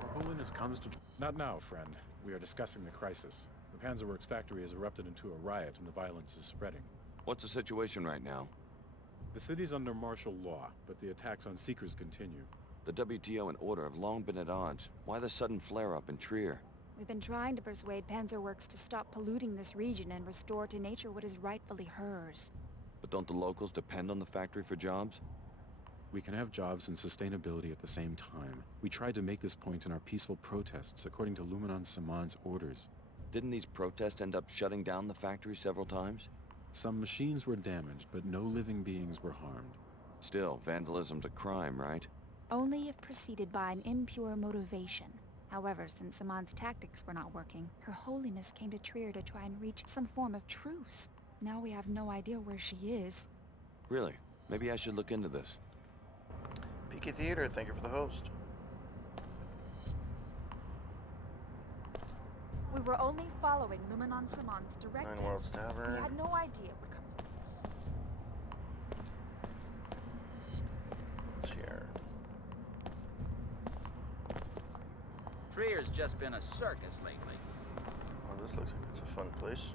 Your Holiness comes to... Not now, friend. We are discussing the crisis. The Panzerworks factory has erupted into a riot and the violence is spreading. What's the situation right now? The city's under martial law, but the attacks on Seekers continue. The WTO and Order have long been at odds. Why the sudden flare-up in Trier? We've been trying to persuade Panzerworks to stop polluting this region and restore to nature what is rightfully hers. But don't the locals depend on the factory for jobs? We can have jobs and sustainability at the same time. We tried to make this point in our peaceful protests, according to Luminon Saman's orders. Didn't these protests end up shutting down the factory several times? Some machines were damaged, but no living beings were harmed. Still, vandalism's a crime, right? Only if preceded by an impure motivation. However, since Saman's tactics were not working, Her Holiness came to Trier to try and reach some form of truce. Now we have no idea where she is. Really? Maybe I should look into this. Peaky Theater, thank you for the host. We were only following Luminon Saman's directives. Nine Worlds Tavern. We had no idea what would come to this. What's here? Trier's just been a circus lately. Oh, this looks like it's a fun place.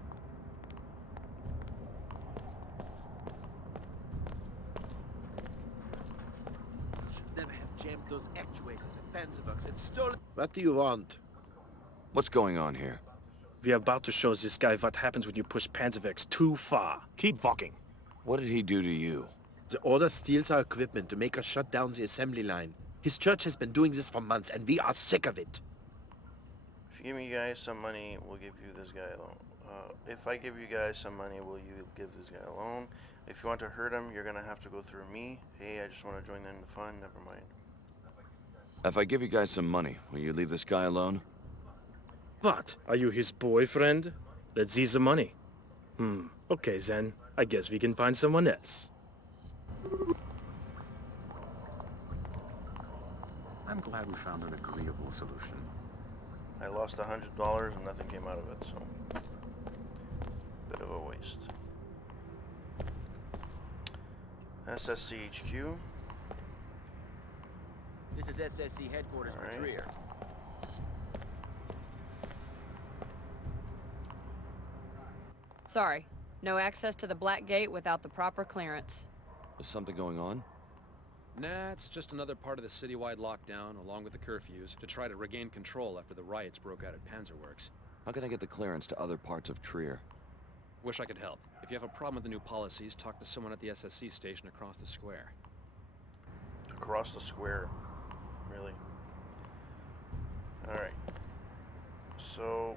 Should never have jammed those actuators at Panzerworks and stolen... What do you want? What's going on here? We're about to show this guy what happens when you push Panzerwerks too far. Keep walking. What did he do to you? The Order steals our equipment to make us shut down the assembly line. His church has been doing this for months, and we are sick of it. If you give me guys some money, we'll give you this guy a loan. If I give you guys some money, will you give this guy a loan? If you want to hurt him, you're gonna have to go through me. Hey, I just want to join in the fun. Never mind. If I give you guys some money, will you leave this guy alone? What? Are you his boyfriend? Let's see the money. Okay then. I guess we can find someone else. I'm glad we found an agreeable solution. I lost $100 and nothing came out of it, so bit of a waste. SSCHQ. This is SSC headquarters for Trier. Sorry, no access to the Black Gate without the proper clearance. Is something going on? Nah, it's just another part of the citywide lockdown, along with the curfews, to try to regain control after the riots broke out at Panzerworks. How can I get the clearance to other parts of Trier? Wish I could help. If you have a problem with the new policies, talk to someone at the SSC station across the square. Across the square. Really? Alright. So...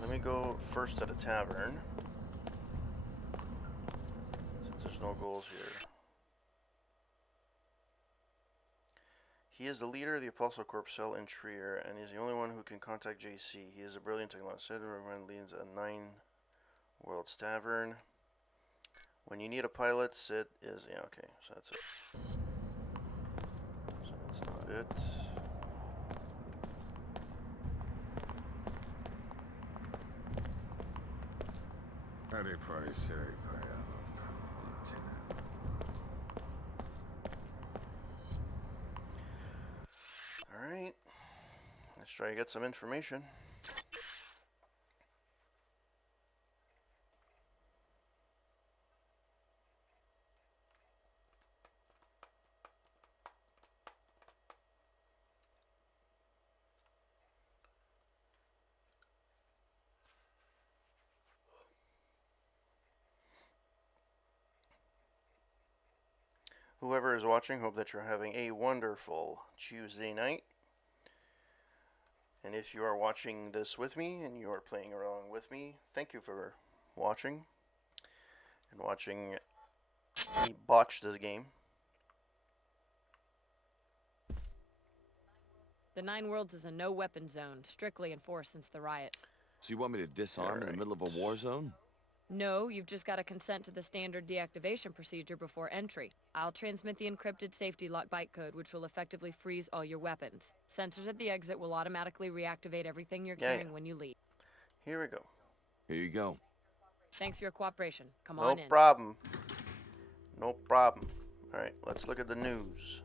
let me go first to the tavern. Since there's no goals here. He is the leader of the Apostle Corps cell in Trier, and he's the only one who can contact JC. He is a brilliant technologist. Leads a 9 Worlds Tavern. When you need a pilot, Sid is... yeah, okay, so that's it. So That's not it. Alright. Let's try to get some information. Whoever is watching, hope that you're having a wonderful Tuesday night. And if you are watching this with me and you are playing along with me, thank you for watching and watching me botch this game. The Nine Worlds is a no-weapon zone, strictly enforced since the riots. So you want me to disarm in the middle of a war zone? No, you've just got to consent to the standard deactivation procedure before entry. I'll transmit the encrypted safety lock bytecode, which will effectively freeze all your weapons. Sensors at the exit will automatically reactivate everything you're carrying when you leave. Here we go. Here you go. Thanks for your cooperation. Come on in. No problem. No problem. Alright, let's look at the news.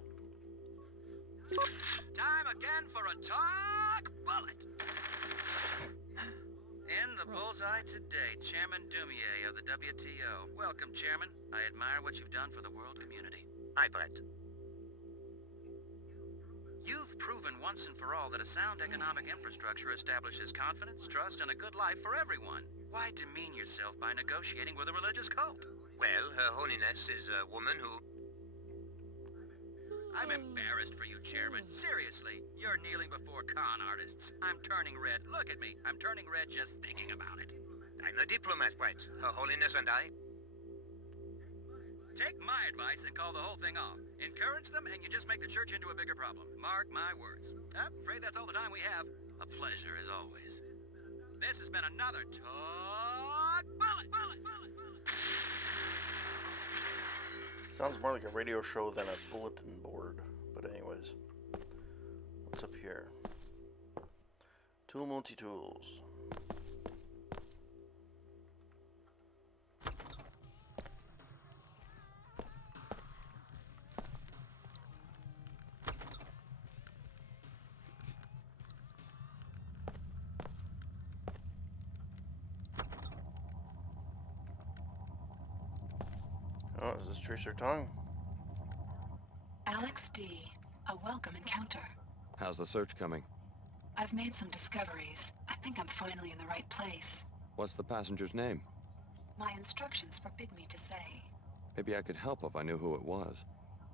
Time again for a talk bullet. In the bullseye today, Chairman Dumier of the WTO. Welcome, Chairman. I admire what you've done for the world community. Hi, Brett. You've proven once and for all that a sound economic infrastructure establishes confidence, trust, and a good life for everyone. Why demean yourself by negotiating with a religious cult? Well, Her Holiness is a woman who... I'm embarrassed for you, Chairman. Seriously, you're kneeling before con artists. I'm turning red. Look at me. I'm turning red just thinking about it. I'm a diplomat, Brett. Her Holiness and I... Take my advice and call the whole thing off. Encourage them and you just make the church into a bigger problem. Mark my words. I'm afraid that's all the time we have. A pleasure as always. This has been another Talk Bullet. Sounds more like a radio show than a bulletin board. But anyways. What's up here? Tool multi-tools. Oh, is this Tracer Tongue? Alex D. A welcome encounter. How's the search coming? I've made some discoveries. I think I'm finally in the right place. What's the passenger's name? My instructions forbid me to say. Maybe I could help if I knew who it was.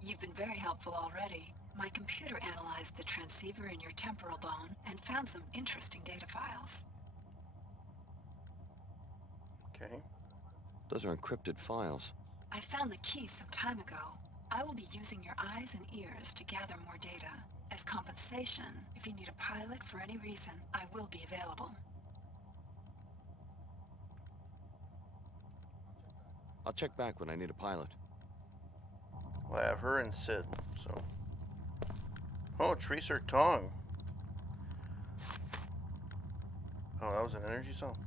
You've been very helpful already. My computer analyzed the transceiver in your temporal bone and found some interesting data files. Okay. Those are encrypted files. I found the key some time ago. I will be using your eyes and ears to gather more data. As compensation, if you need a pilot for any reason, I will be available. I'll check back when I need a pilot. Well, I have her and Sid, so... Oh, Tracer Tongue. Oh, that was an energy cell.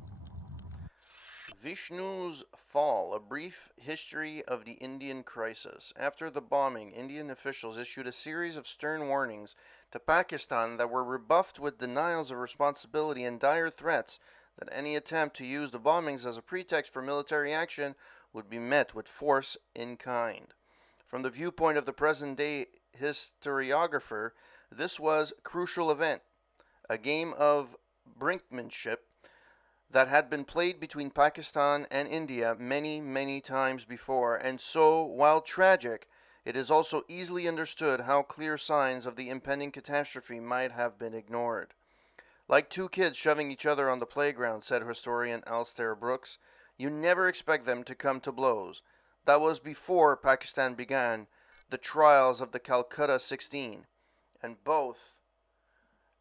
Vishnu's Fall, a brief history of the Indian crisis. After the bombing, Indian officials issued a series of stern warnings to Pakistan that were rebuffed with denials of responsibility and dire threats that any attempt to use the bombings as a pretext for military action would be met with force in kind. From the viewpoint of the present-day historiographer, this was a crucial event, a game of brinkmanship that had been played between Pakistan and India many, many times before, and so, while tragic, it is also easily understood how clear signs of the impending catastrophe might have been ignored. Like two kids shoving each other on the playground, said historian Alastair Brooks, you never expect them to come to blows. That was before Pakistan began the trials of the Calcutta 16, and both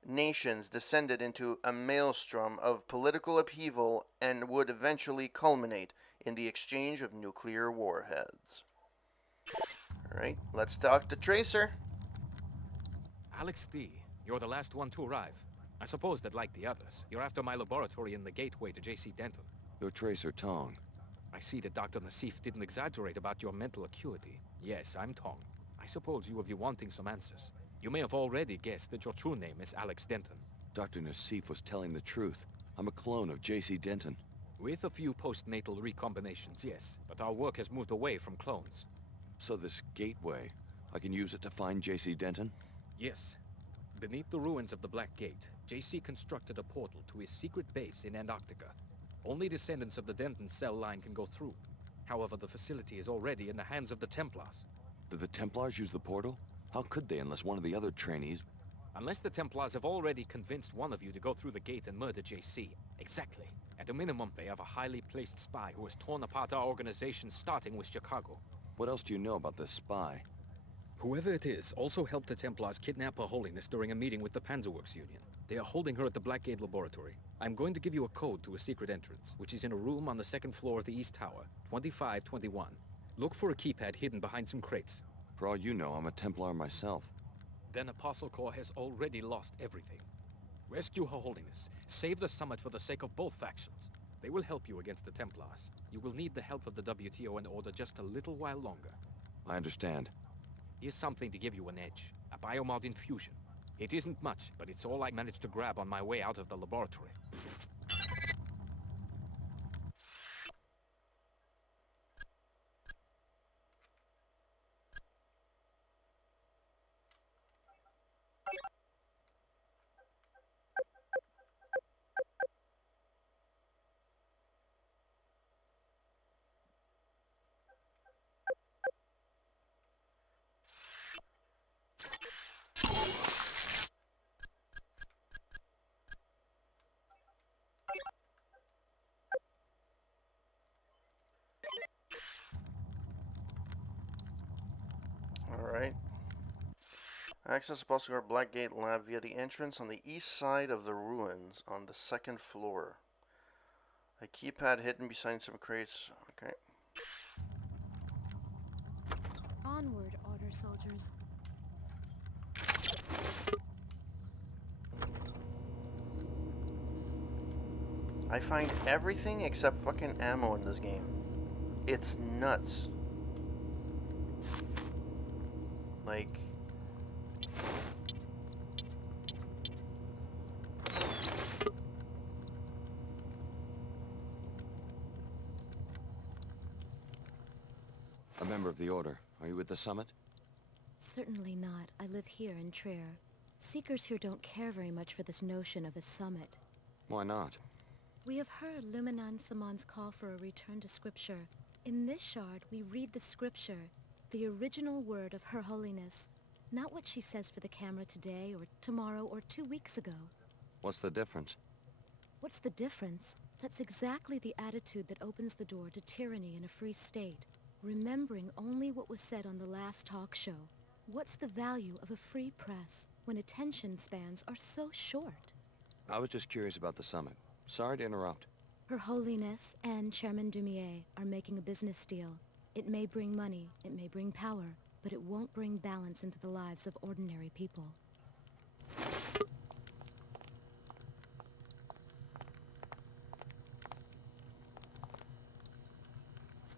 nations descended into a maelstrom of political upheaval and would eventually culminate in the exchange of nuclear warheads. Alright, let's talk to Tracer. Alex D, you're the last one to arrive. I suppose that, like the others, you're after my laboratory in the gateway to J.C. Denton. Your tracer, Tong. I see that Dr. Nassif didn't exaggerate about your mental acuity. Yes, I'm Tong. I suppose you will be wanting some answers. You may have already guessed that your true name is Alex Denton. Dr. Nassif was telling the truth. I'm a clone of J.C. Denton. With a few postnatal recombinations, yes. But our work has moved away from clones. So this gateway, I can use it to find J.C. Denton? Yes. Beneath the ruins of the Black Gate, J.C. constructed a portal to his secret base in Antarctica. Only descendants of the Denton cell line can go through. However, the facility is already in the hands of the Templars. Did the Templars use the portal? How could they unless one of the other trainees... Unless the Templars have already convinced one of you to go through the gate and murder J.C. Exactly. At a minimum, they have a highly placed spy who has torn apart our organization, starting with Chicago. What else do you know about this spy? Whoever it is also helped the Templars kidnap Her Holiness during a meeting with the Panzerworks Union. They are holding her at the Blackgate Laboratory. I'm going to give you a code to a secret entrance, which is in a room on the second floor of the East Tower, 2521. Look for a keypad hidden behind some crates. For all you know, I'm a Templar myself. Then Apostle Corps has already lost everything. Rescue Her Holiness. Save the summit for the sake of both factions. They will help you against the Templars. You will need the help of the WTO and Order just a little while longer. I understand. Here's something to give you an edge. A biomod infusion. It isn't much, but it's all I managed to grab on my way out of the laboratory. Alright. Access Apostle Corps Blackgate Lab via the entrance on the east side of the ruins on the second floor. A keypad hidden beside some crates. Okay. Onward, Order soldiers. I find everything except fucking ammo in this game. It's nuts. Like... A member of the Order. Are you at the summit? Certainly not. I live here in Trier. Seekers here don't care very much for this notion of a summit. Why not? We have heard Luminan Samon's call for a return to Scripture. In this shard, we read the Scripture, the original word of Her Holiness, not what she says for the camera today or tomorrow or 2 weeks ago. What's the difference? What's the difference? That's exactly the attitude that opens the door to tyranny in a free state, remembering only what was said on the last talk show. What's the value of a free press when attention spans are so short? I was just curious about the summit. Sorry to interrupt. Her Holiness and Chairman Dumier are making a business deal. It may bring money, it may bring power, but it won't bring balance into the lives of ordinary people.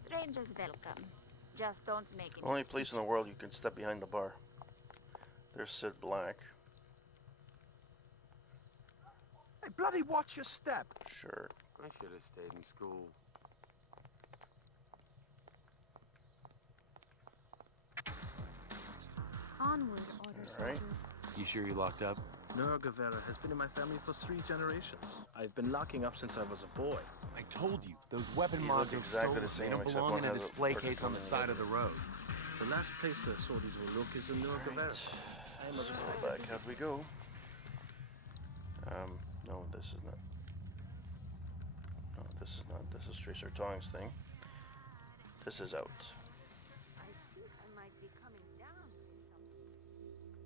Strangers welcome. Just don't make it. Only place in the world you can step behind the bar. There's Sid Black. Hey, bloody watch your step. Sure. I should have stayed in school. Onward, Order soldiers. You sure you locked up? Nora Guevara has been in my family for 3 generations. I've been locking up since I was a boy. I told you, those weapon He mods looks are exactly stolen. the same, They don't except belong one in a has a display person case on the coming side in. of the road. The last place sorties will look is in Nora Guevara. I am a So back half we go. No, this is not. No, this is not. This is Tracer Tong's thing. This is out. I think I might be coming down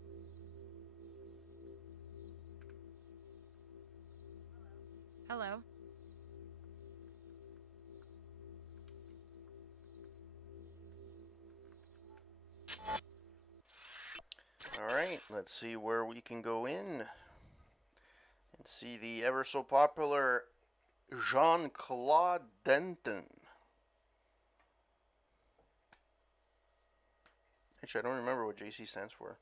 with something. Hello. Alright, let's see where we can go in and see the ever so popular Jean-Claude Denton. Actually, I don't remember what JC stands for.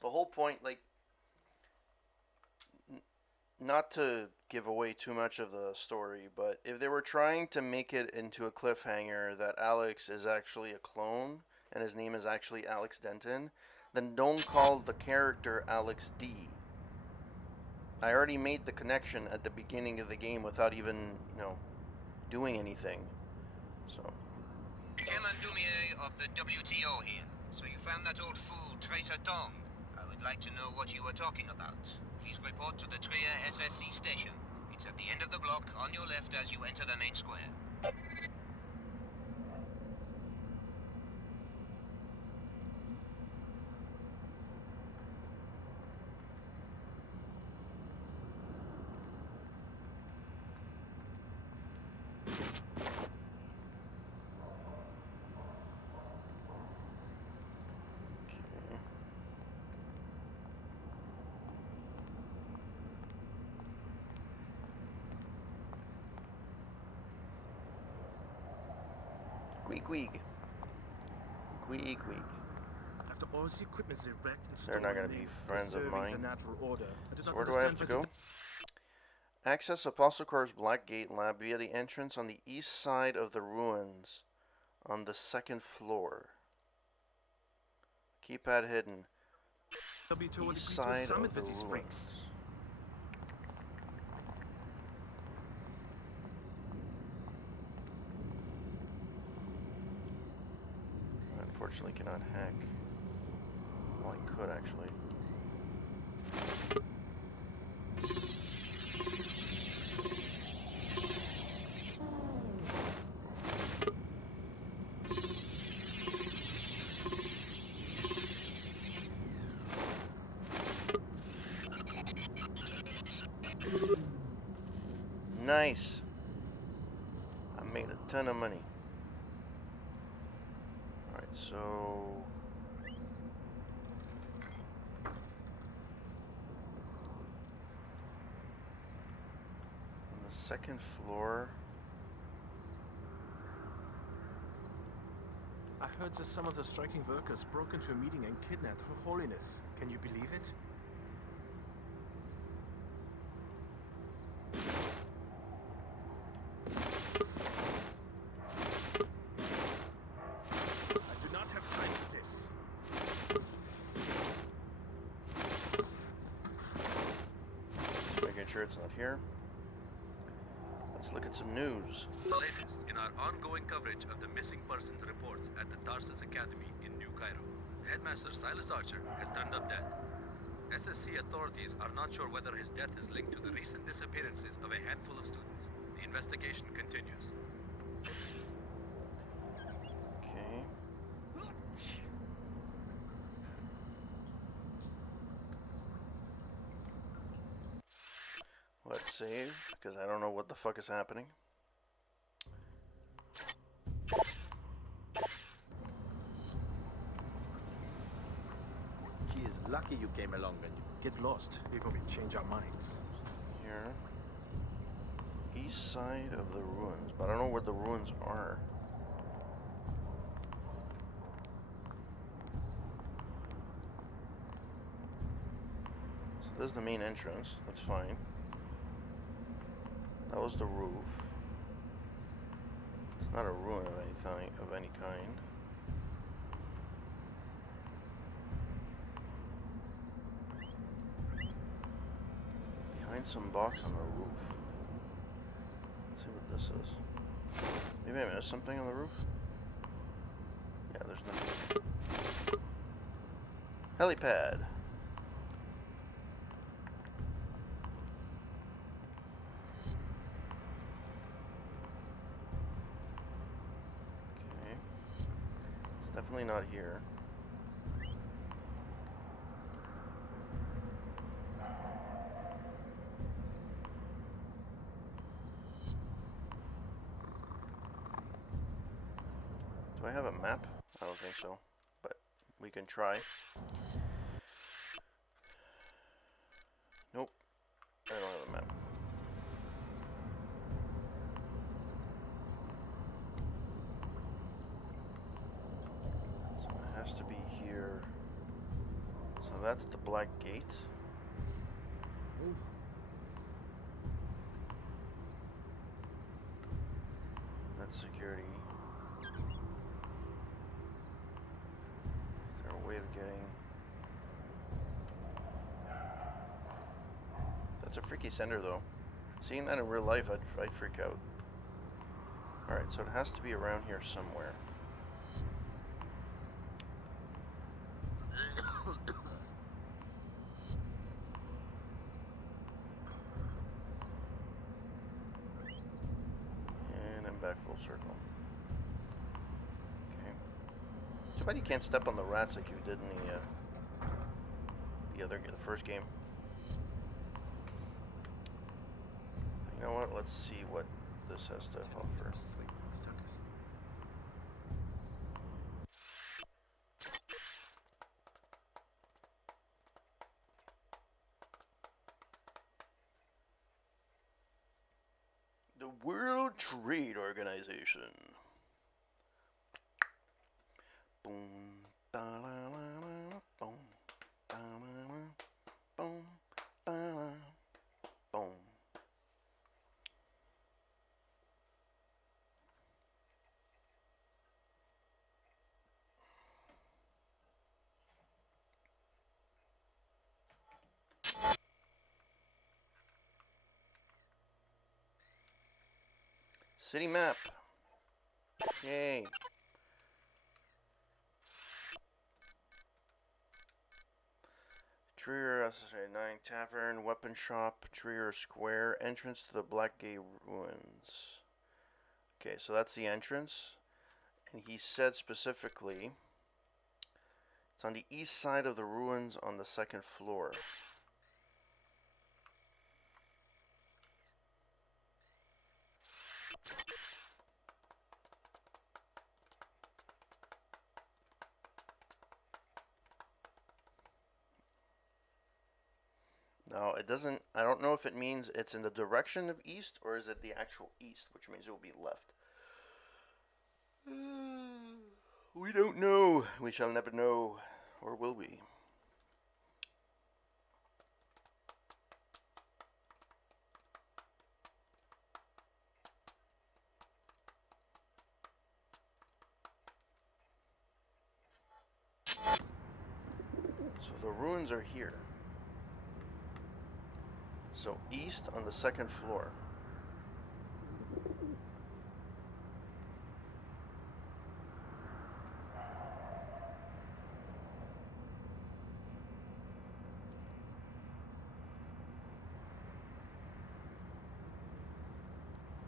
The whole point, like, not to give away too much of the story, but if they were trying to make it into a cliffhanger that Alex is actually a clone and his name is actually Alex Denton, then don't call the character Alex D. I already made the connection at the beginning of the game without even, doing anything. So. Chairman Dumier of the WTO here. So you found that old fool, Tracer Dong. I would like to know what you were talking about. Please report to the Trier SSC station. It's at the end of the block, on your left as you enter the main square. Queeg. After all the equipment they wrecked and They're not going to be friends of mine. So where do I have to go? Access Apostle Corps Black Gate Lab via the entrance on the east side of the ruins on the 2nd floor. Keypad hidden. East side of the ruins. Unfortunately cannot hack. Well, I could actually. Nice. I made a ton of money. Alright, so on the 2nd floor. I heard that some of the striking workers broke into a meeting and kidnapped Her Holiness. Can you believe it? I do not have time for this. Just making sure it's not here. Let's look at some news. The latest in our ongoing coverage of the missing persons reports at the Tarsus Academy in New Cairo. Headmaster Silas Archer has turned up dead. SSC authorities are not sure whether his death is linked to the recent disappearances of a handful of students. The investigation continues. Okay. Let's save, because I don't know what the fuck is happening. He is lucky you came along and you get lost before we change our minds. Here. East side of the ruins, but I don't know where the ruins are. So this is the main entrance, that's fine. That was the roof. It's not a ruin of any kind. Behind some box on the roof. Let's see what this is. Maybe I missed something on the roof? Yeah, there's nothing. Helipad. Okay. It's definitely not here. I have a map? I don't think so, but we can try. Nope, I don't have a map. So it has to be here. So that's the Black Gate. That's security. Is there a way of getting... That's a freaky sender though. Seeing that in real life, I'd freak out. Alright, so it has to be around here somewhere. And I'm back full circle. Okay. Too bad you can't step on the rats like you did in the first game. You know what? Let's see what this has to offer. The World Trade Organization. Boom, da la la la, boom, da la la, boom, da la, boom. City map. Yay. Trier SSA 9 Tavern, Weapon Shop, Trier Square, entrance to the Blackgate Ruins. Okay, so that's the entrance. And he said specifically, it's on the east side of the ruins on the second floor. Now, it doesn't, I don't know if it means it's in the direction of east or is it the actual east, which means it will be left. We don't know. We shall never know. Or will we? So the ruins are here. So east on the second floor.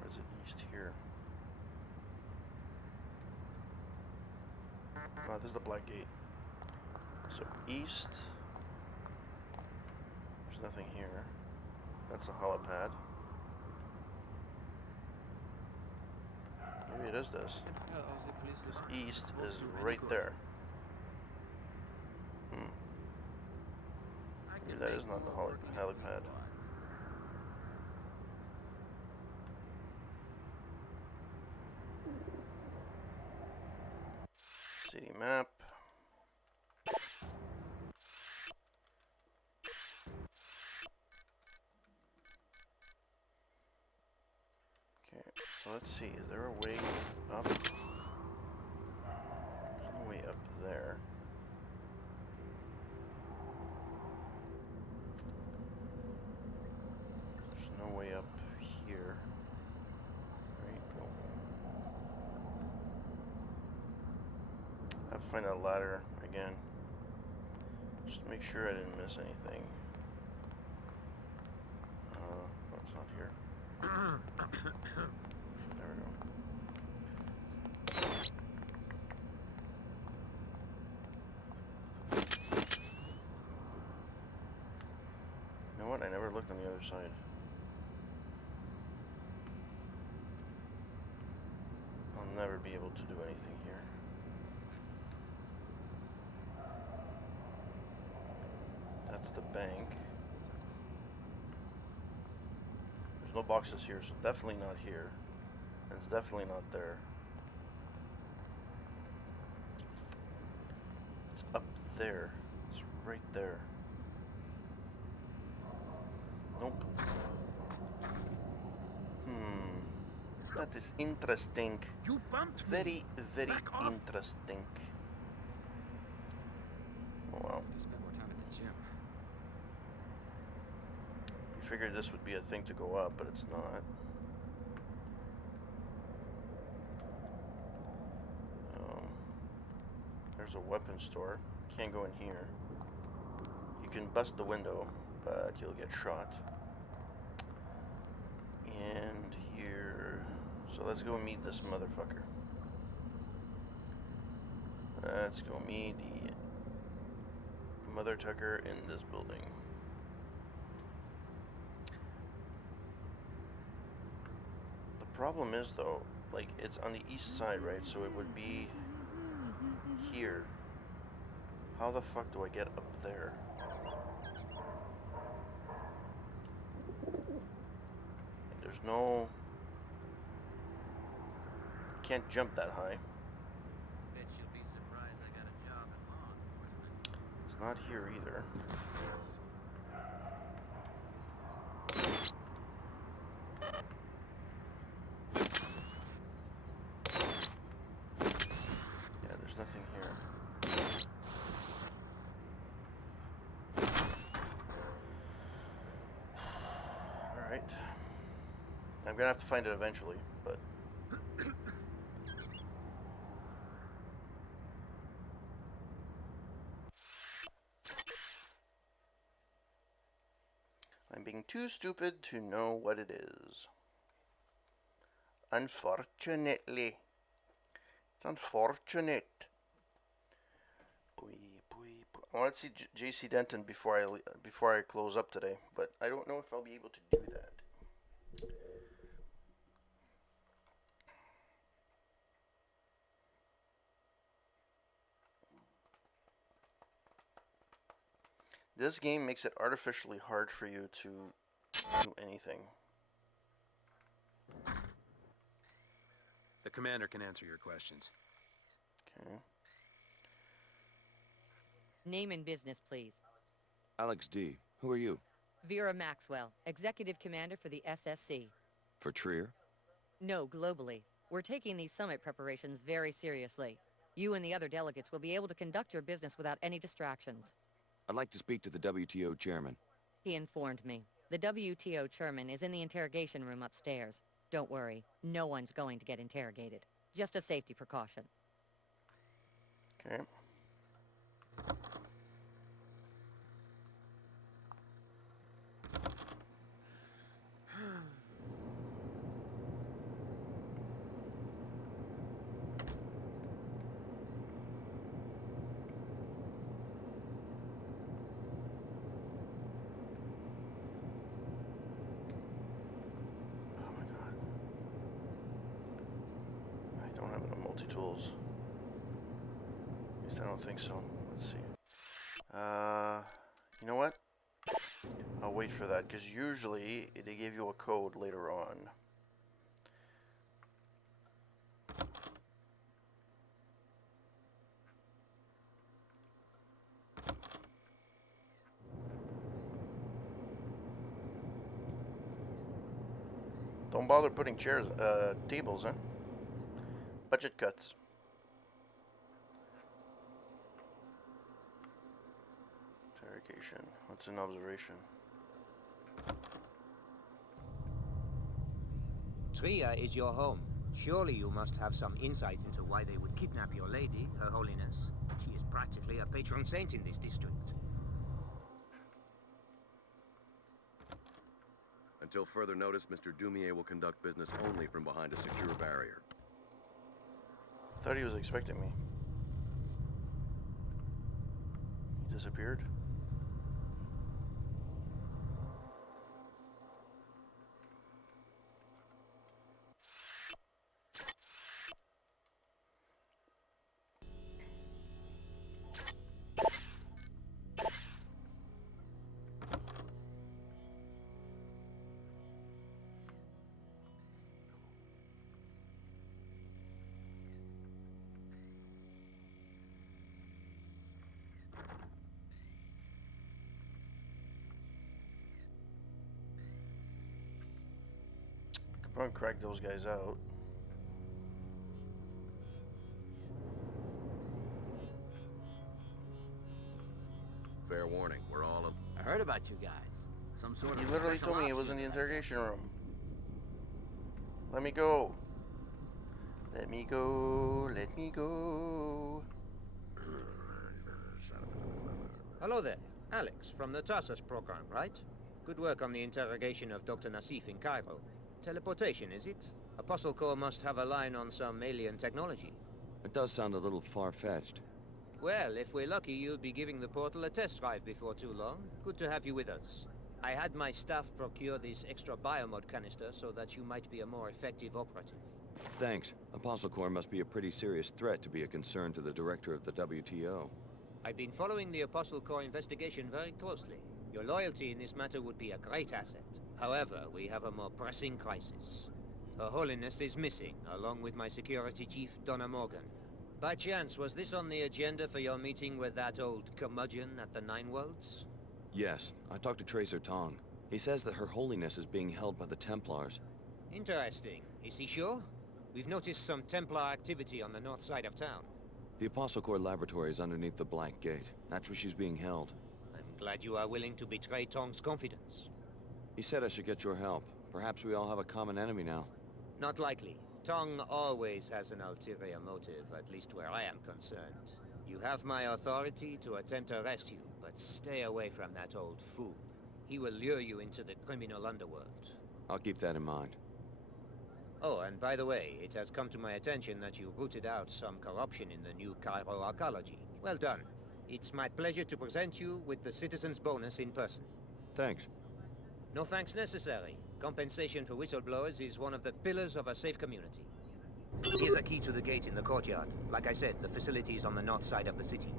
Or is it east here? No, this is the Black Gate. So east. There's nothing here. That's a helipad. Maybe it is this. This east is right there. Maybe that is not the helipad. City map. Okay, so let's see. Is there a way up? There's no way up there. There's no way up here. Right? No. I have to find a ladder again. Just to make sure I didn't miss anything. No, it's not here. There we go. You know what? I never looked on the other side. I'll never be able to do anything here. That's the bank. There's no boxes here, so definitely not here. And it's definitely not there. It's up there. It's right there. Nope. That is interesting. You bumped me. Very, very Back off. interesting. Oh wow. Spend more time at the gym. You figured this would be a thing to go up, but it's not. There's a weapon store. Can't go in here. You can bust the window, but you'll get shot. And here... So let's go meet this motherfucker. Let's go meet the Mother Tucker in this building. The problem is, though, like, it's on the east side, right? So it would be here. How the fuck do I get up there? There's no... Can't jump that high. Bet you'll be surprised I got a job in law enforcement. It's not here either. Yeah, there's nothing here. Alright. I'm gonna have to find it eventually, but... I'm being too stupid to know what it is. Unfortunately. It's unfortunate. I want to see JC Denton before I close up today, but I don't know if I'll be able to do that. This game makes it artificially hard for you to do anything. The commander can answer your questions. Okay. Name and business, please. Alex D. Who are you? Vera Maxwell, Executive Commander for the SSC. For Trier? No, globally. We're taking these summit preparations very seriously. You and the other delegates will be able to conduct your business without any distractions. I'd like to speak to the WTO chairman. He informed me. The WTO chairman is in the interrogation room upstairs. Don't worry, no one's going to get interrogated. Just a safety precaution. Okay. Multi-tools. At least I don't think so. Let's see. You know what? I'll wait for that, because usually they give you a code later on. Don't bother putting chairs, tables, huh? Budget cuts. Interrogation. What's an observation? Trier is your home. Surely you must have some insight into why they would kidnap your lady, Her Holiness. She is practically a patron saint in this district. Until further notice, Mr. Dumier will conduct business only from behind a secure barrier. Thought he was expecting me. He disappeared. Go and crack those guys out. Fair warning, we're all... I heard about you guys. Some sort of He literally special told me it ops was in the unit, I interrogation guess. room. Let me go. Let me go. Let me go. Hello there. Alex, from the Tarsus program, right? Good work on the interrogation of Dr. Nassif in Cairo. Teleportation, is it? Apostle Corps must have a line on some alien technology. It does sound a little far-fetched. Well, if we're lucky, you'll be giving the portal a test drive before too long. Good to have you with us. I had my staff procure this extra biomod canister so that you might be a more effective operative. Thanks. Apostle Corps must be a pretty serious threat to be a concern to the director of the WTO. I've been following the Apostle Corps investigation very closely. Your loyalty in this matter would be a great asset. However, we have a more pressing crisis. Her Holiness is missing, along with my security chief, Donna Morgan. By chance, was this on the agenda for your meeting with that old curmudgeon at the Nine Worlds? Yes, I talked to Tracer Tong. He says that Her Holiness is being held by the Templars. Interesting. Is he sure? We've noticed some Templar activity on the north side of town. The Apostle Corps laboratory is underneath the Black Gate. That's where she's being held. I'm glad you are willing to betray Tong's confidence. He said I should get your help. Perhaps we all have a common enemy now. Not likely. Tong always has an ulterior motive, at least where I am concerned. You have my authority to attempt to arrest you, but stay away from that old fool. He will lure you into the criminal underworld. I'll keep that in mind. Oh, and by the way, it has come to my attention that you rooted out some corruption in the new Cairo archaeology. Well done. It's my pleasure to present you with the citizen's bonus in person. Thanks. No thanks necessary. Compensation for whistleblowers is one of the pillars of a safe community. Here's a key to the gate in the courtyard. Like I said, the facility is on the north side of the city.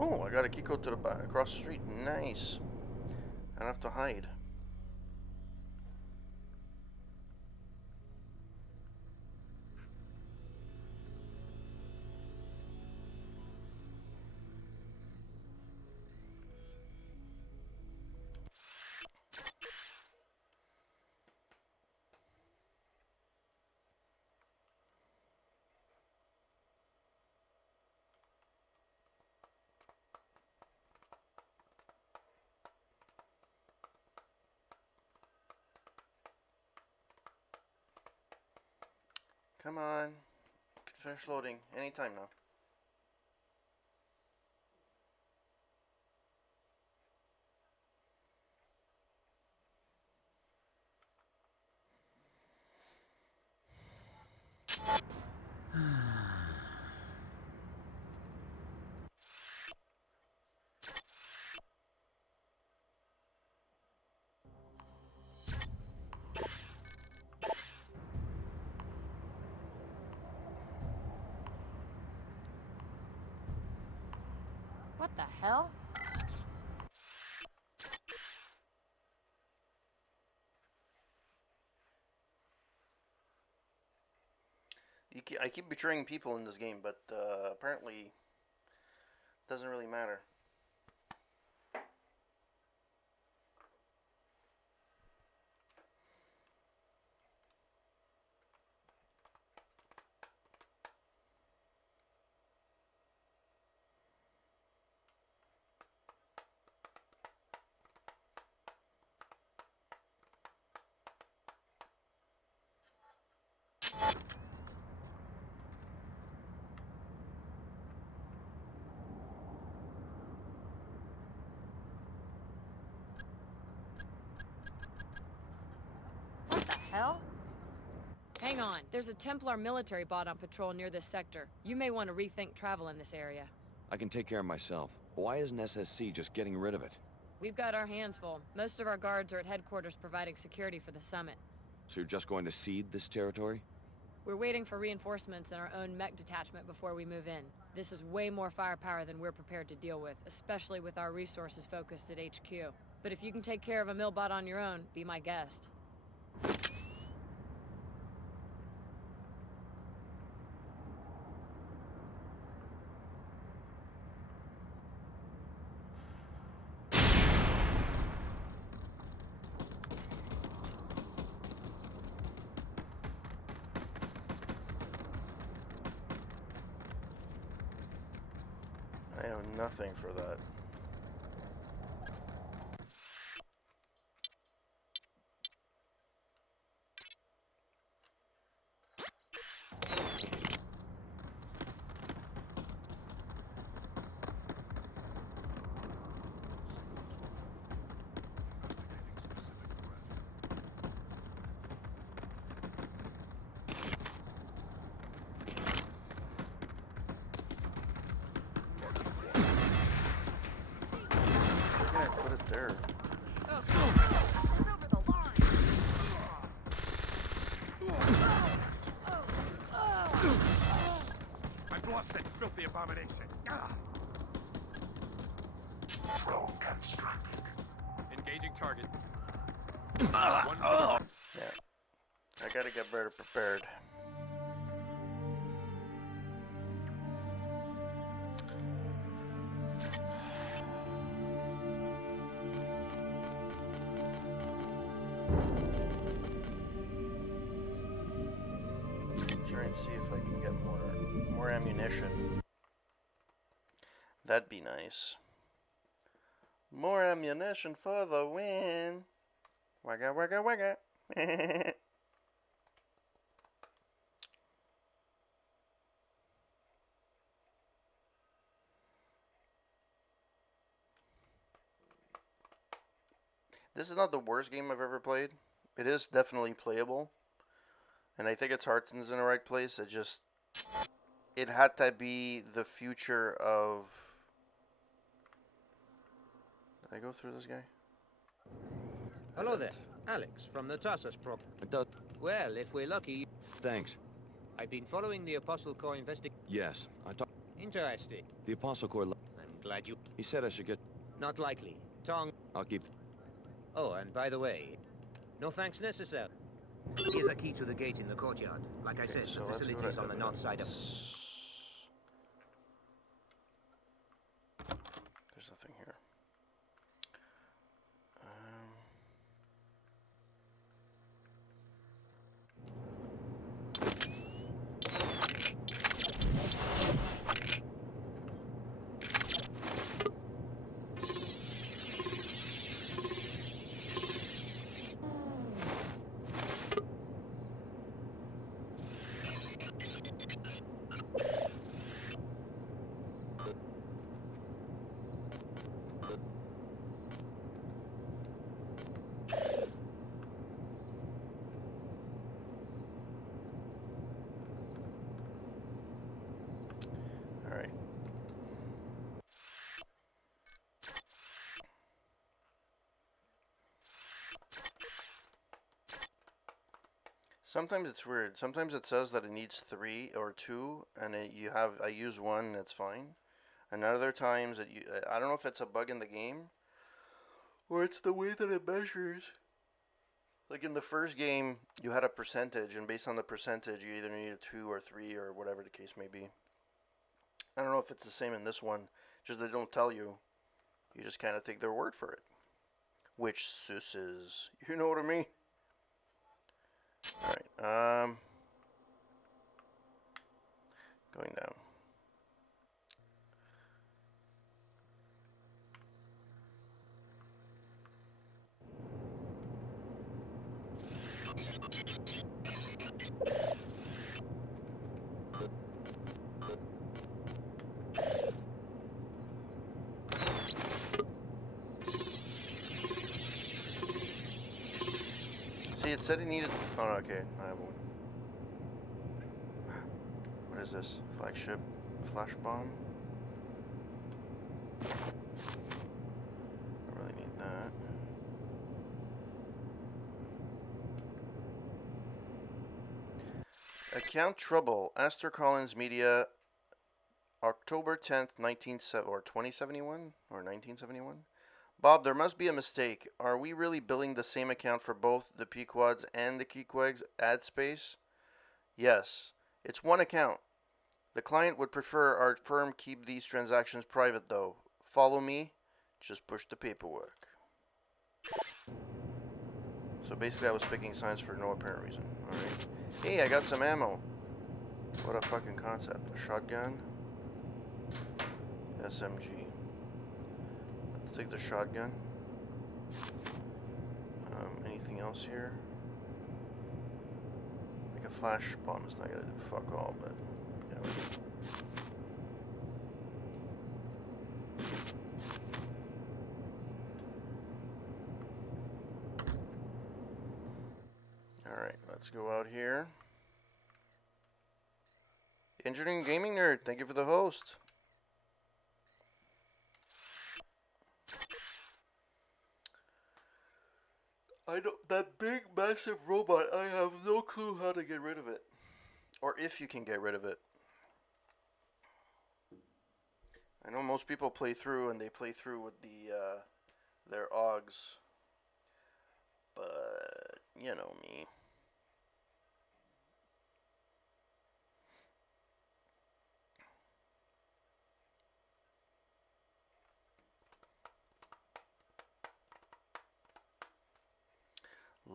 Oh, I got a key code to the back across the street. Nice. I don't have to hide. Come on. Can finish loading anytime now. What the hell? I keep betraying people in this game, but apparently it doesn't really matter. What the hell? Hang on. There's a Templar military bot on patrol near this sector. You may want to rethink travel in this area. I can take care of myself. Why isn't SSC just getting rid of it? We've got our hands full. Most of our guards are at headquarters providing security for the summit. So you're just going to cede this territory? We're waiting for reinforcements and our own mech detachment before we move in. This is way more firepower than we're prepared to deal with, especially with our resources focused at HQ. But if you can take care of a millbot on your own, be my guest. I have nothing for that. Yeah, put it there. I've lost that filthy abomination. Drone constructed. Engaging target. Yeah. I gotta get better prepared. Try and see if I can get more ammunition. That'd be nice. More ammunition for the win. Wagga wagga wagga. This is not the worst game I've ever played. It is definitely playable. And I think its heart's in the right place. It had to be the future of... Did I go through this guy? Hello there, Alex from the Tarsus Pro. Well, if we're lucky... Thanks. I've been following the Apostle Corps Yes, I talked... Interesting. The Apostle Corps... I'm glad you... He said I should get... Not likely. Tong... I'll keep... Oh, and by the way, no thanks necessary. Here's a key to the gate in the courtyard. Like I said, so the facility is on the north side of... There's nothing here. Alright. Sometimes it's weird. Sometimes it says that it needs 3 or 2, and I use 1 and it's fine. And other times I don't know if it's a bug in the game or it's the way that it measures. Like in the first game, you had a percentage, and based on the percentage, you either needed 2 or 3 or whatever the case may be. I don't know if it's the same in this one. Just they don't tell you. You just kind of take their word for it. Which suses. You know what I mean? Alright, going down. See, it said it needed... Oh, no, okay, I have one. What is this? Flagship flash bomb? I really need that. Account trouble. Astor Collins Media, October 10th, 2071 or 1971. Bob, there must be a mistake. Are we really billing the same account for both the Pequods and the Keequegs ad space? Yes. It's one account. The client would prefer our firm keep these transactions private, though. Follow me. Just push the paperwork. So basically I was picking signs for no apparent reason. Alright. Hey, I got some ammo. What a fucking concept. A shotgun. SMG. Let's take the shotgun. Anything else here? Like a flash bomb is not gonna do fuck all, but anyways. Alright, let's go out here. Engineering Gaming Nerd, thank you for the host. I don't. That big, massive robot, I have no clue how to get rid of it. Or if you can get rid of it. I know most people play through and they play through with their AUGs. But, you know me.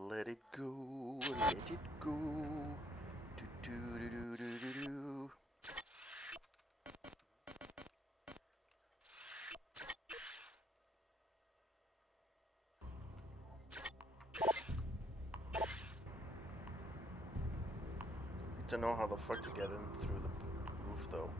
Let it go, let it go. Do do do do do do do. Need to know how the fuck to get in through the roof though.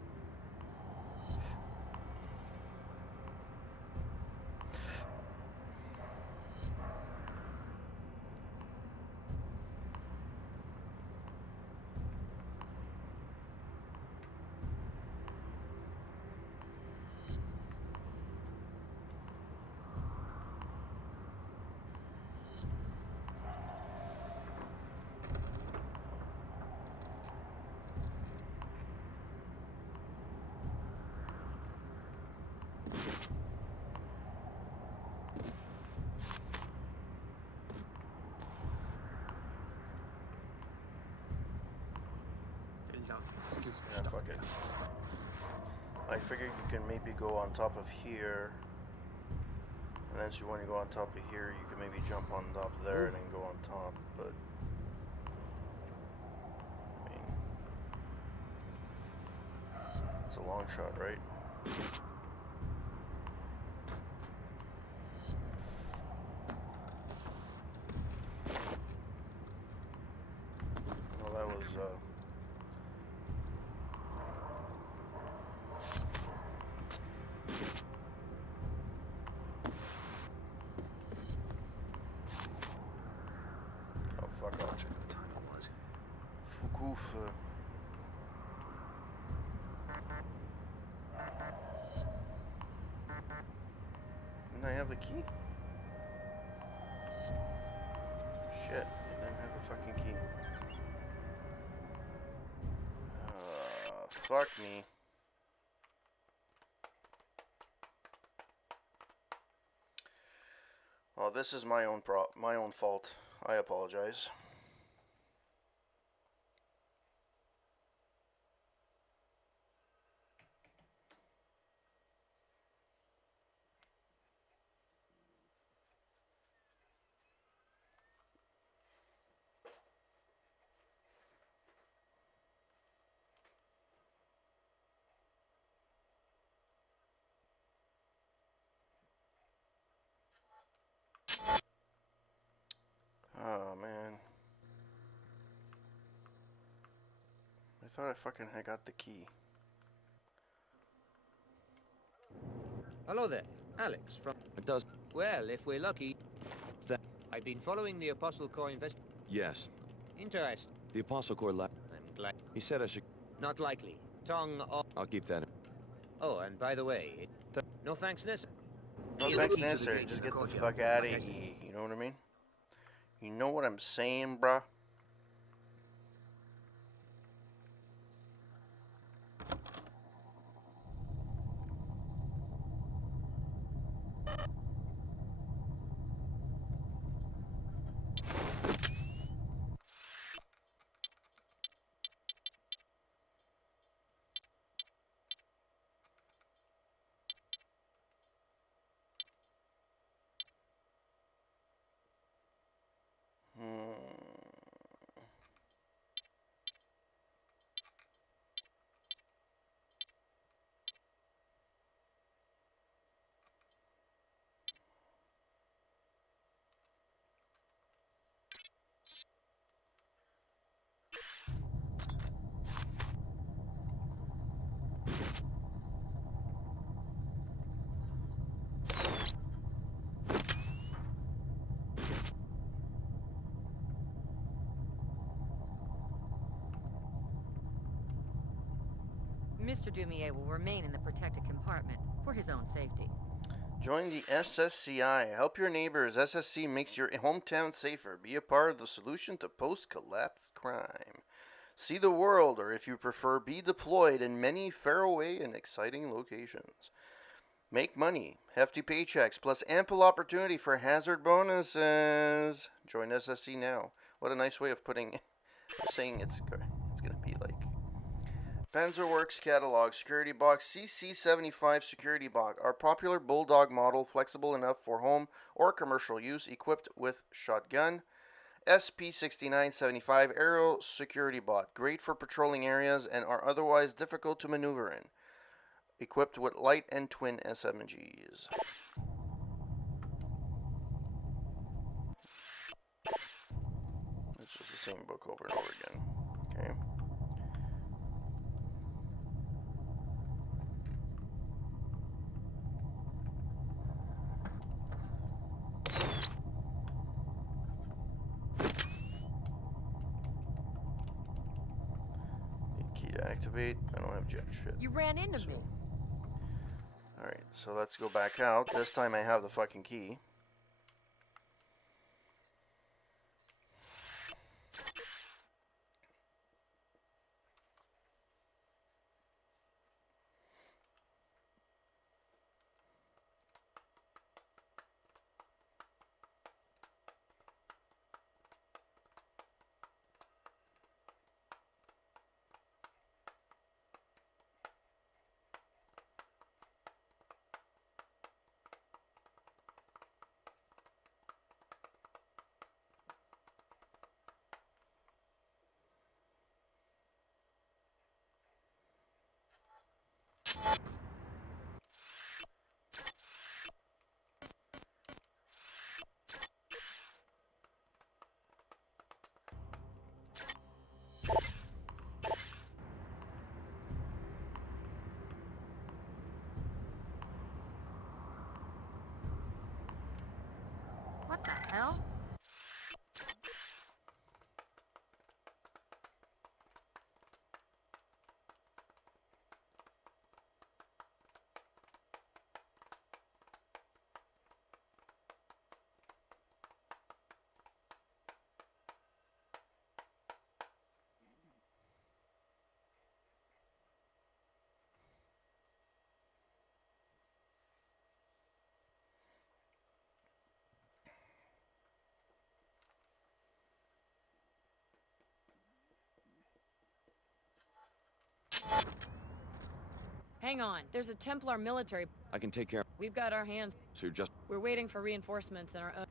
Yeah, fuck it. I figured you can maybe go on top of here. And then so when you go on top of here, you can maybe jump on top there and then go on top, but... I mean... It's a long shot, right? Well, that was, Oh, fuck off. Check what time it was. Fuck off. Didn't I have the key? Shit, I didn't have the fucking key. Fuck me. Well, this is my own fault. I apologize. Oh, man. I thought I fucking had got the key. Hello there, Alex from... It does. Well, if we're lucky... I've been following the Apostle Corps Yes. Interest. The Apostle Corps left. I'm glad... He said I should... Not likely. Tongue off... I'll keep that in. Oh, and by the way... No thanks necessary. No thanks necessary, just get the fuck out of here. You know what I mean? You know what I'm saying, bruh? Mr. Dumier will remain in the protected compartment for his own safety. Join the SSCI. Help your neighbors. SSC makes your hometown safer. Be a part of the solution to post-collapse crime. See the world, or if you prefer, be deployed in many faraway and exciting locations. Make money, hefty paychecks, plus ample opportunity for hazard bonuses. Join SSC now. What a nice way of saying it's gonna be like. Panzerworks Catalog Security Box CC75 Security Box. Our popular Bulldog model, flexible enough for home or commercial use, equipped with shotgun. SP6975 Aerial Security Bot. Great for patrolling areas and are otherwise difficult to maneuver in. Equipped with light and twin SMGs. It's just the same book over and over again. Okay. Key to activate. I don't have jet shit. You ran into me. Alright, so let's go back out. This time I have the fucking key. What the hell? Hang on, there's a Templar military. I can take care. We've got our hands. So you're just... We're waiting for reinforcements in our own.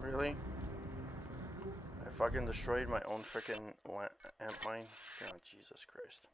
Really? I fucking destroyed my own freaking amp mine? God, Jesus Christ.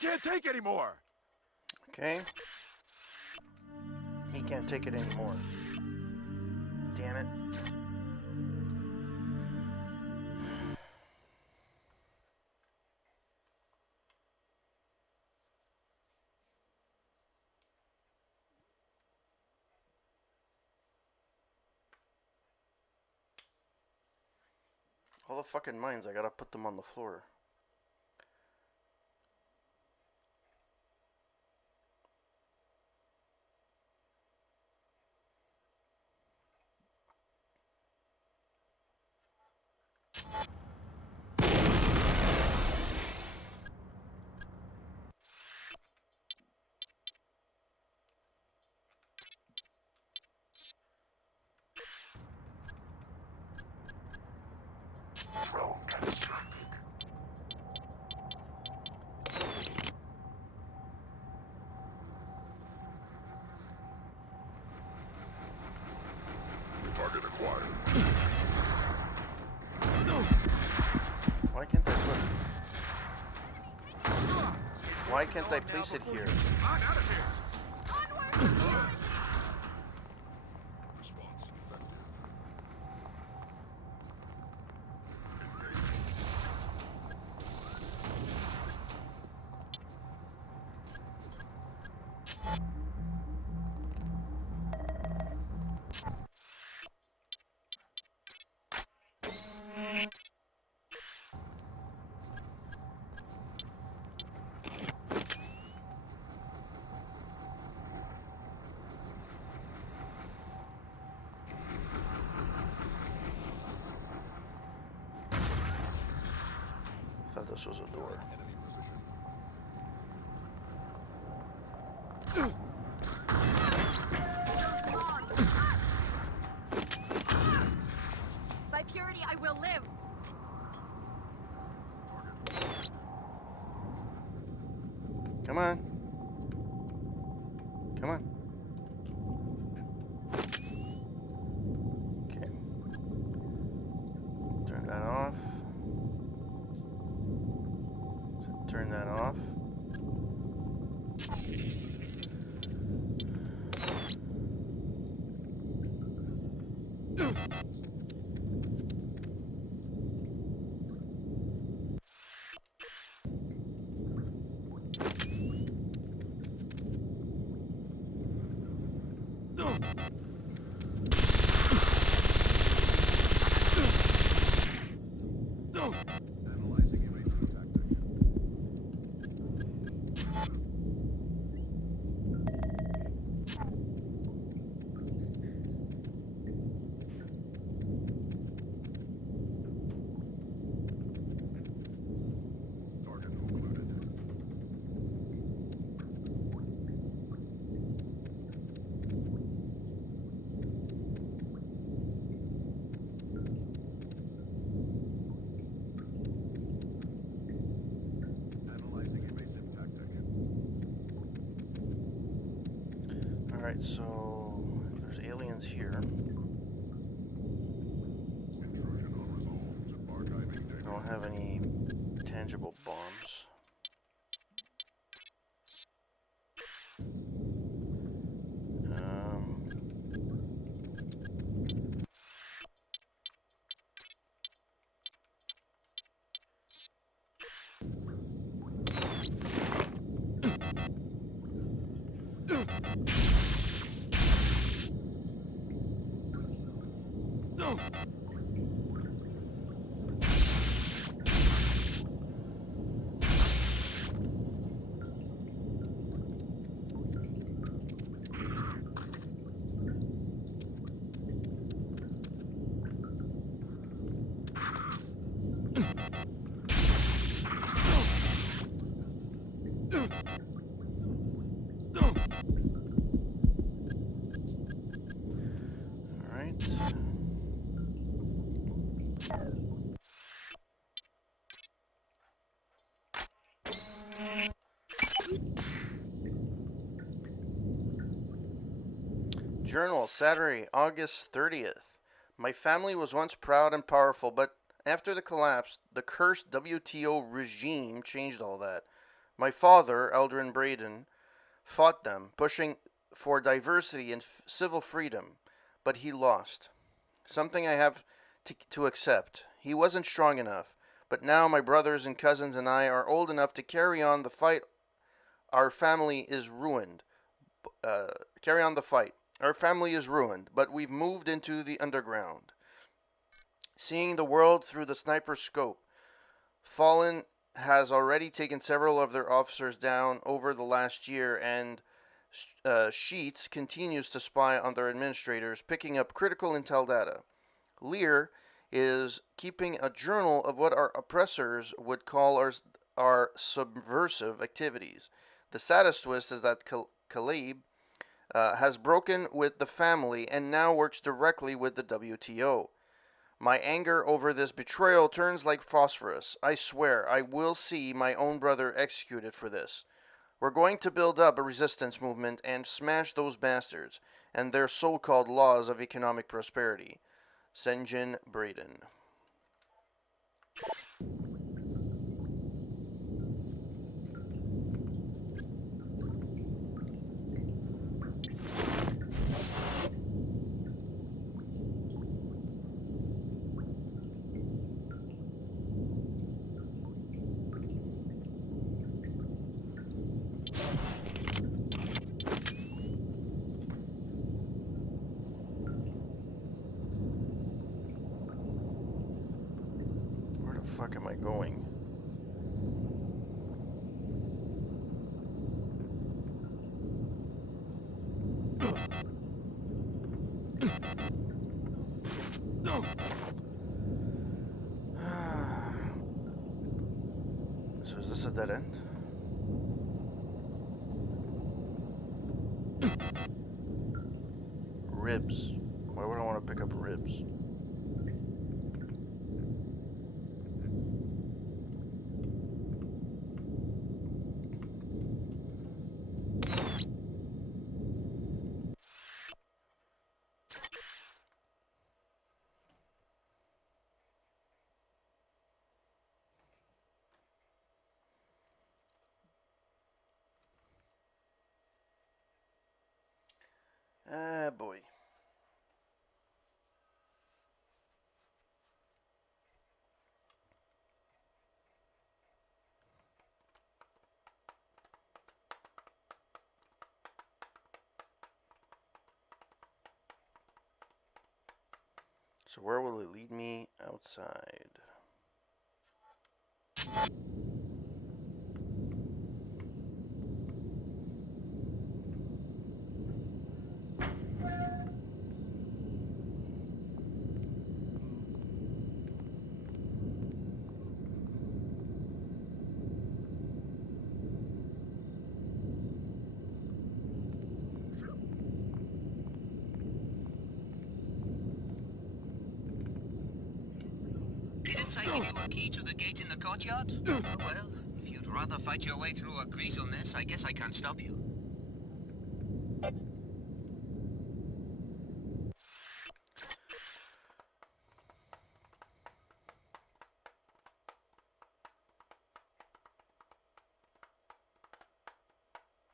can't take anymore! Okay. He can't take it anymore. Damn it. All the fucking mines, I gotta put them on the floor. Target acquired. Why can't I put... Why can't I place it here? I'm out of here! I thought this was a door. By purity, I will live. Come on. Come on. Okay. Turn that off. Turn that off. Alright, so there's aliens here. I don't have any tangible bombs. Journal, Saturday, August 30th. My family was once proud and powerful, but after the collapse, the cursed WTO regime changed all that. My father, Eldrin Braden, fought them, pushing for diversity and civil freedom, but he lost. Something I have to accept. He wasn't strong enough, but now my brothers and cousins and I are old enough to carry on the fight. Our family is ruined. Carry on the fight. Our family is ruined, but we've moved into the underground. Seeing the world through the sniper's scope. Fallen has already taken several of their officers down over the last year, and Sheets continues to spy on their administrators, picking up critical intel data. Lear is keeping a journal of what our oppressors would call our subversive activities. The saddest twist is that Caleb has broken with the family and now works directly with the WTO. My anger over this betrayal turns like phosphorus. I swear I will see my own brother executed for this. We're going to build up a resistance movement and smash those bastards and their so-called laws of economic prosperity. Senjin Braden. Where the fuck am I going? So is this a dead end? Ribs. Why would I want to pick up ribs? Ah, boy. So where will it lead me? Outside. Didn't I give you a key to the gate in the courtyard? Oh, well, if you'd rather fight your way through a greasel nest, I guess I can't stop you.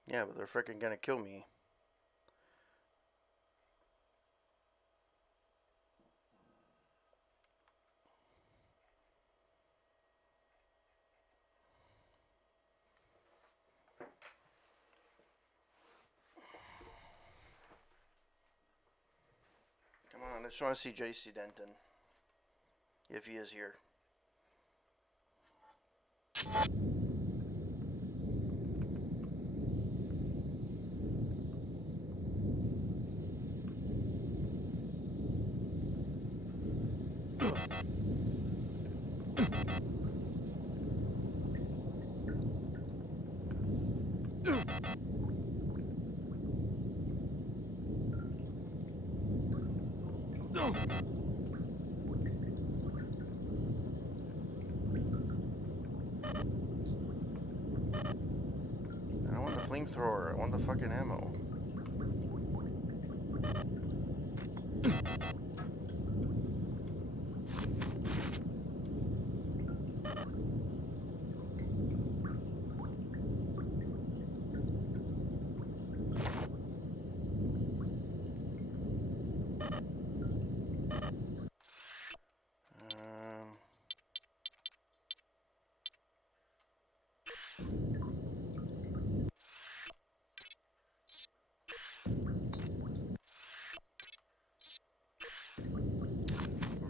Yeah, but they're freaking gonna kill me. Come on, I just want to see JC Denton. If he is here. I don't want the flamethrower, I want the fucking ammo.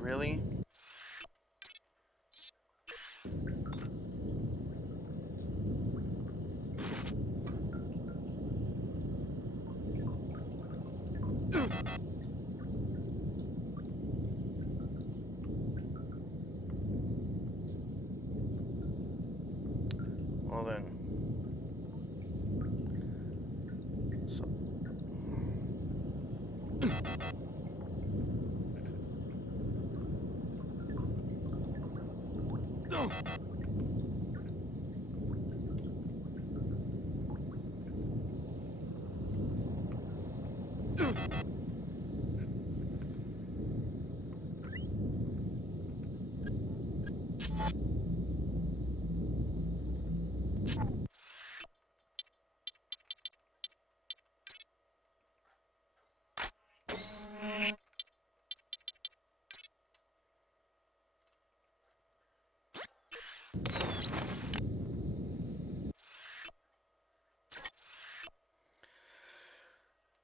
Really? Well then. So.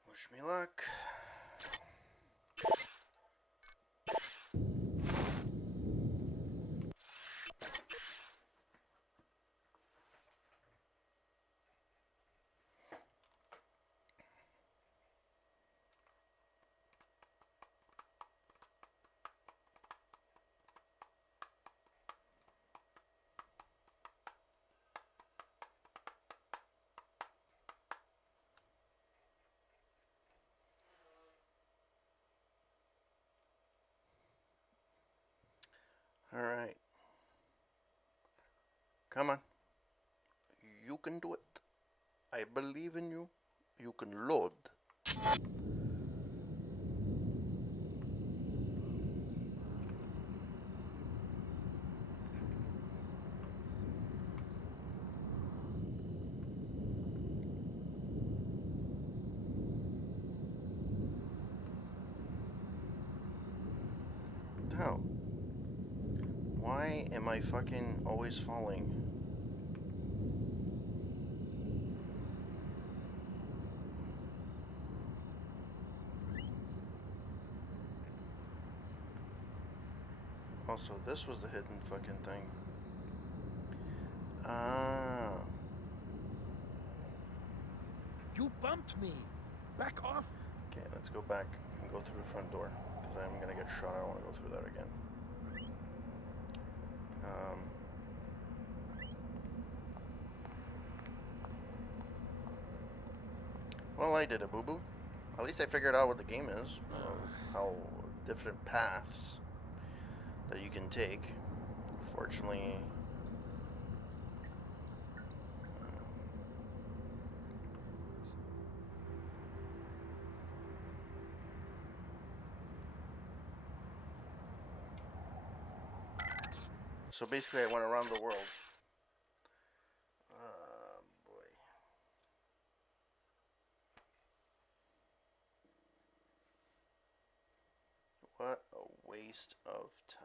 Wish me luck. Alright. Come on. You can do it. I believe in you. You can load. How? Why am I fucking always falling? Also, this was the hidden fucking thing. Ah. You bumped me. Back off. Okay, let's go back and go through the front door. Because I'm gonna get shot. I don't want to go through that again. Well, I did a boo-boo. At least I figured out what the game is. How different paths that you can take. Fortunately... So basically I went around the world. Boy. What a waste of time.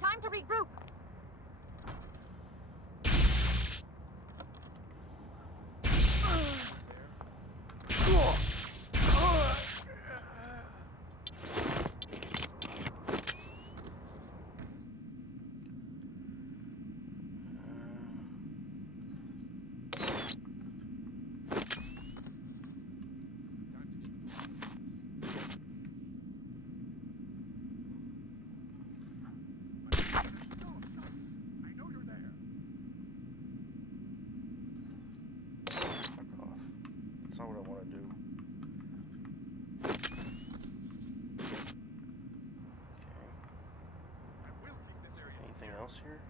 Time to regroup. not what I want to do. Okay. Anything else here?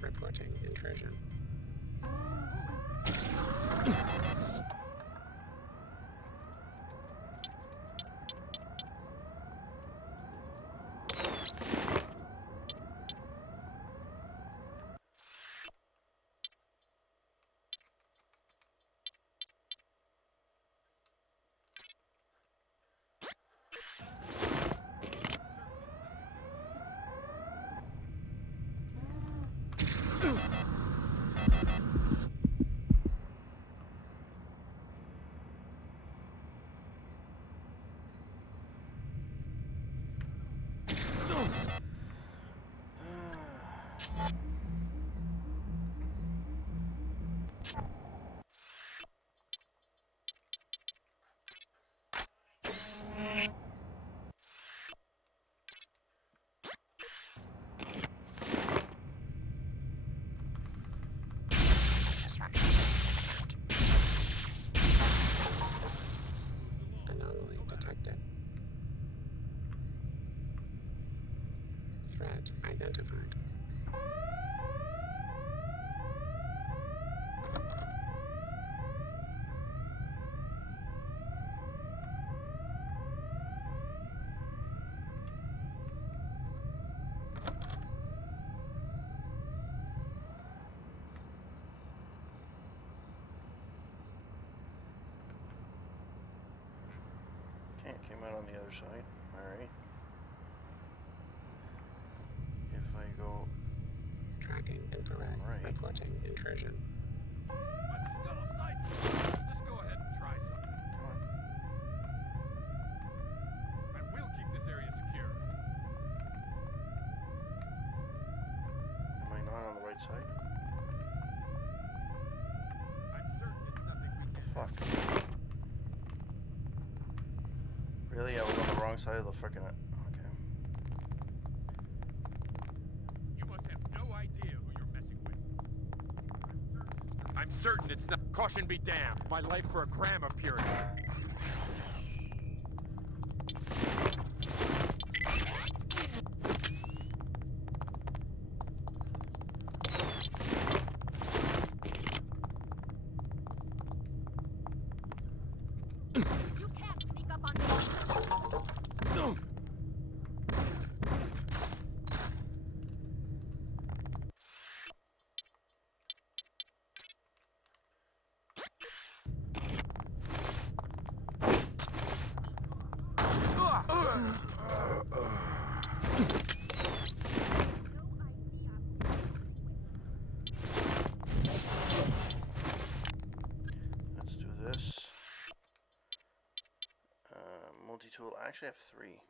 Reporting intrusion. Anomaly detected. Threat identified. Okay, it came out on the other side. Alright. If I go... Tracking infrared. Right. Reporting intrusion. Let's go ahead and try something. Come on. I will keep this area secure. Am I not on the right side? I'm certain it's nothing we can. Fuck. Really? I was on the wrong side of the frickin' it. Okay. You must have no idea who you're messing with. I'm certain it's not. Caution be damned. My life for a gram of purity. You can't sneak up on me. Let's do this. Multi-tool. I actually have 3.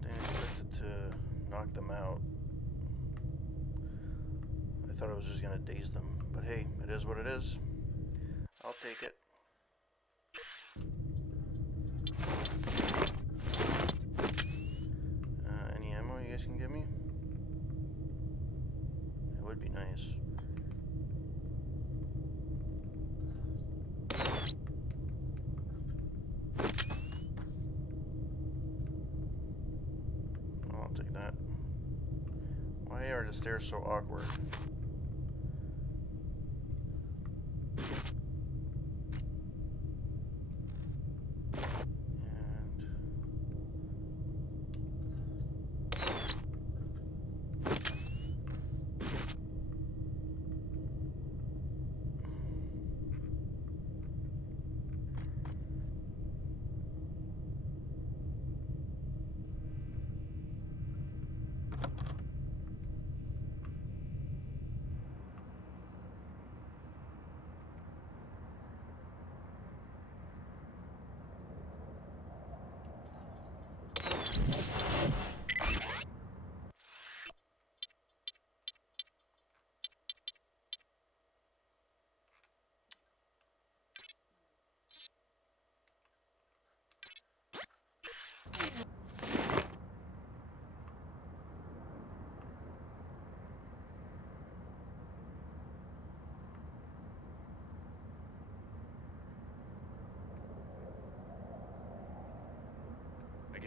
Didn't expect it to knock them out. I thought I was just gonna daze them, but hey, it is what it is. I'll take it. Any ammo you guys can give me? It would be nice. I'll take that. Why are the stairs so awkward?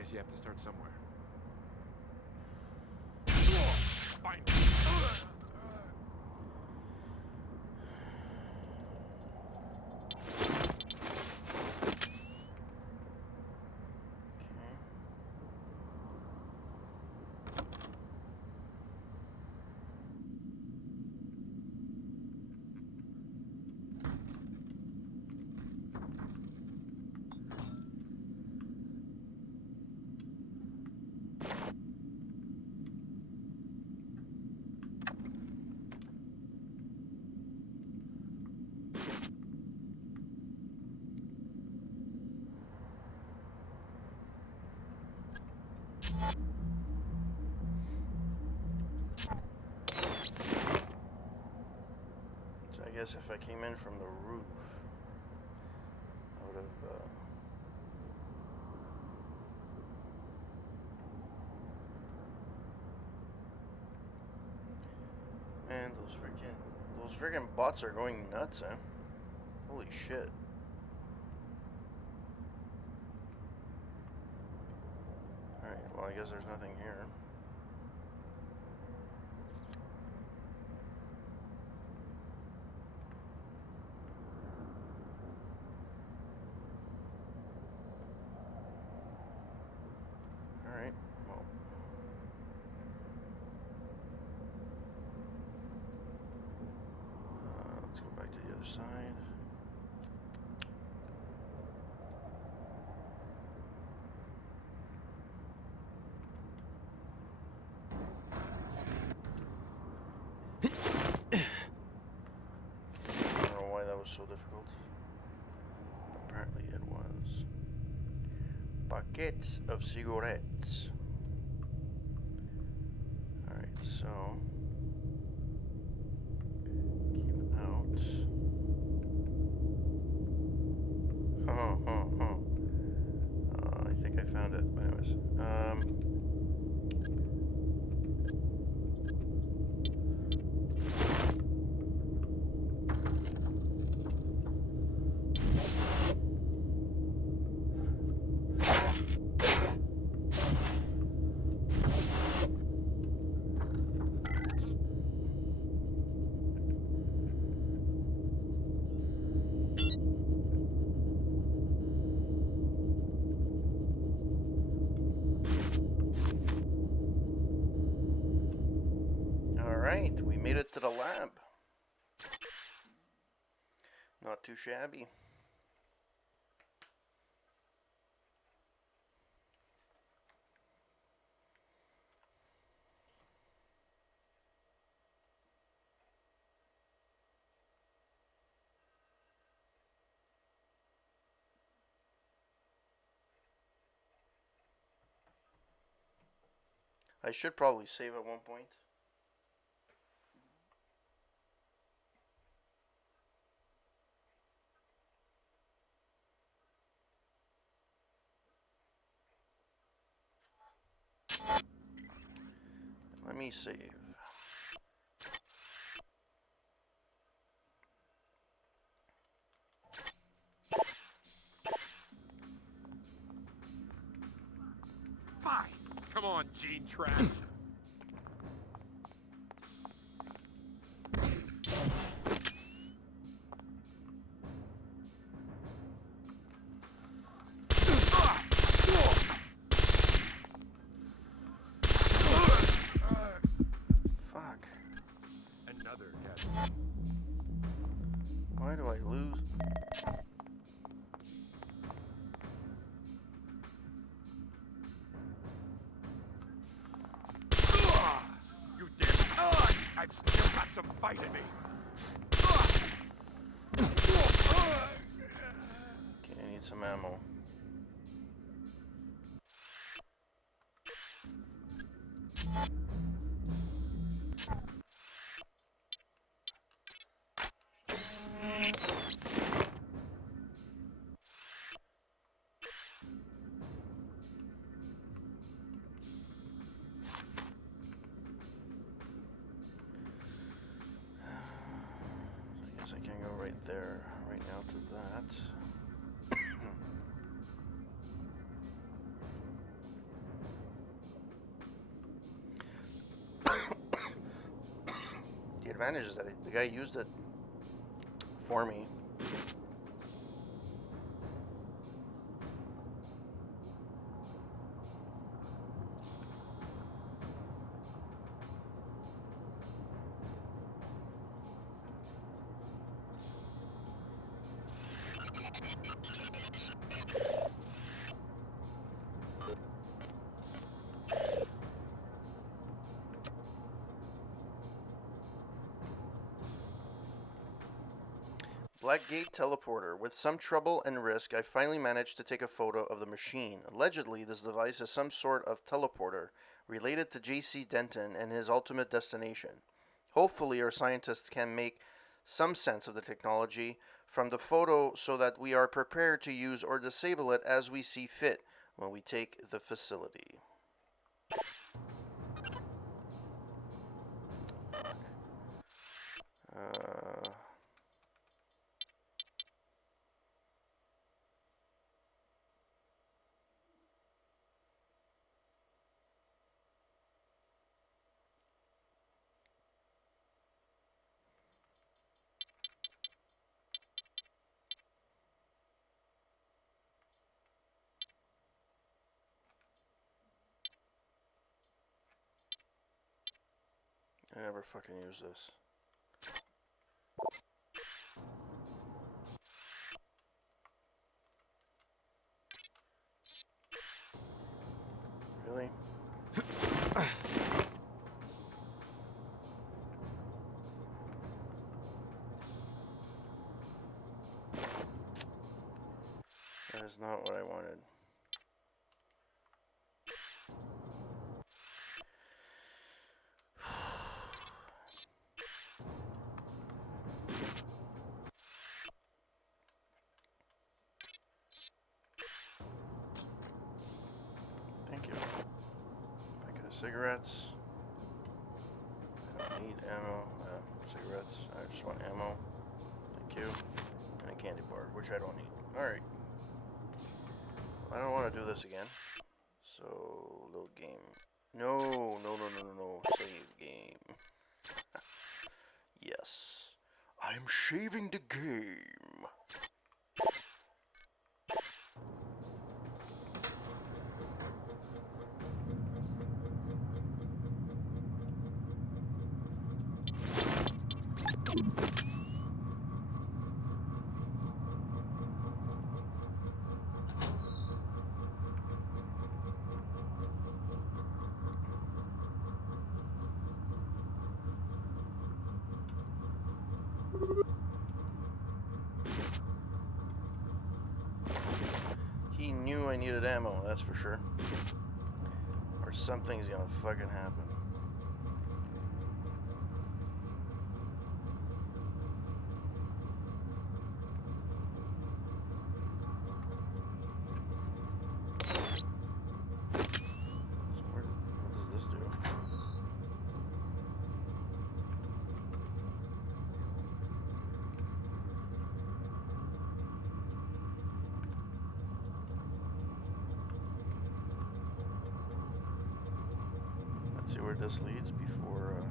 guess you have to start somewhere. Fine. So I guess if I came in from the roof, I would have. Man, those freaking bots are going nuts, eh? Holy shit. Alright, well I guess there's nothing here. Alright, well. Let's go back to the other side. I don't know why that was so difficult. Apparently it was. Packets of cigarettes. Alright, so keep out. I think I found it. Anyways, alright, we made it to the lab. Not too shabby. I should probably save at one point. Let me save. Fine. Come on, Gene Trash. Fuck. Another death. Why do I lose? You damn. I've still got some fight in me. Okay, I need some ammo. I guess I can go right there, right now to that. advantage is that the guy used it for me. Blackgate teleporter. With some trouble and risk, I finally managed to take a photo of the machine. Allegedly, this device is some sort of teleporter related to J.C. Denton and his ultimate destination. Hopefully, our scientists can make some sense of the technology from the photo so that we are prepared to use or disable it as we see fit when we take the facility. I never fucking use this. Really? That is not what I wanted. Thank you. Packet of cigarettes. I don't need ammo. Cigarettes. I just want ammo. Thank you. And a candy bar, which I don't need. Alright. I don't want to do this again. So, load game. No, no, no, no, no, no. Save game. Yes. I'm shaving the game. He knew I needed ammo, that's for sure. Or something's gonna fucking happen. So what does this do? Let's see where this leads before.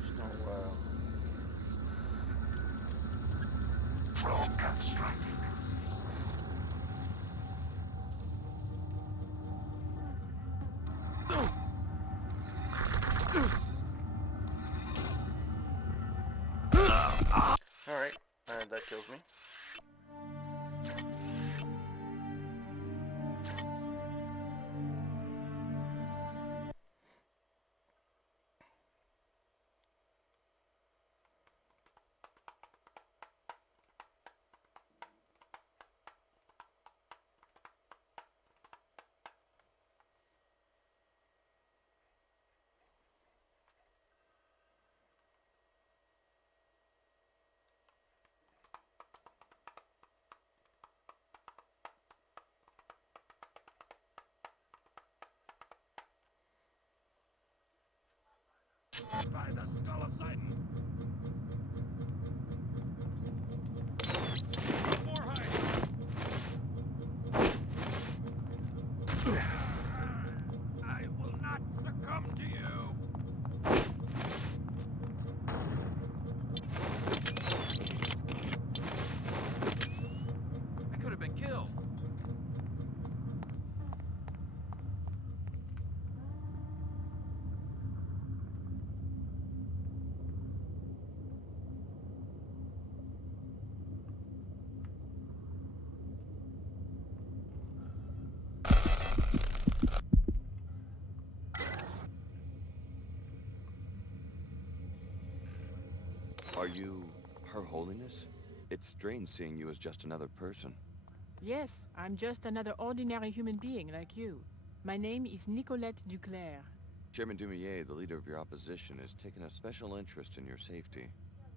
There's no, Alright, and that kills me. By the skull of Titan! I will not succumb to you! I could have been killed. Are you Her Holiness? It's strange seeing you as just another person. Yes, I'm just another ordinary human being like you. My name is Nicolette Duclair. Chairman Dumier, the leader of your opposition, has taken a special interest in your safety.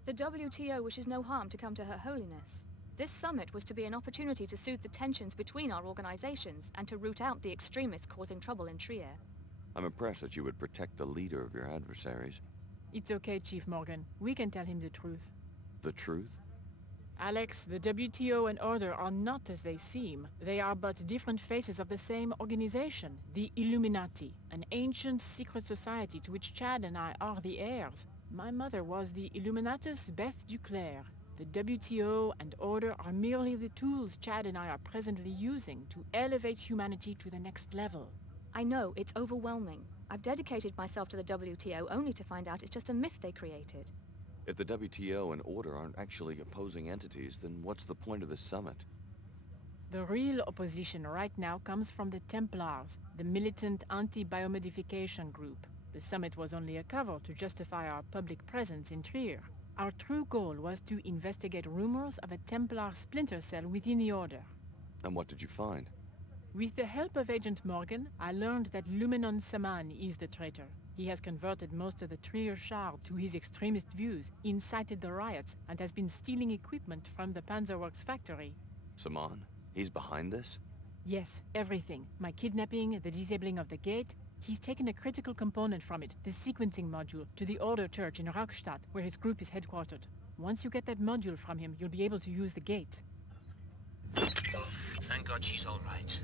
The WTO wishes no harm to come to Her Holiness. This summit was to be an opportunity to soothe the tensions between our organizations and to root out the extremists causing trouble in Trier. I'm impressed that you would protect the leader of your adversaries. It's okay, Chief Morgan. We can tell him the truth. The truth? Alex, the WTO and Order are not as they seem. They are but different faces of the same organization, the Illuminati, an ancient secret society to which Chad and I are the heirs. My mother was the Illuminatus Beth Duclair. The WTO and Order are merely the tools Chad and I are presently using to elevate humanity to the next level. I know, it's overwhelming. I've dedicated myself to the WTO only to find out it's just a myth they created. If the WTO and Order aren't actually opposing entities, then what's the point of this summit? The real opposition right now comes from the Templars, the militant anti-biomodification group. The summit was only a cover to justify our public presence in Trier. Our true goal was to investigate rumors of a Templar splinter cell within the Order. And what did you find? With the help of Agent Morgan, I learned that Lumenon Saman is the traitor. He has converted most of the Trier Shard to his extremist views, incited the riots, and has been stealing equipment from the Panzerworks factory. Saman? He's behind this? Yes, everything. My kidnapping, the disabling of the gate. He's taken a critical component from it, the sequencing module, to the Order Church in Rockstadt, where his group is headquartered. Once you get that module from him, you'll be able to use the gate. Thank God she's all right.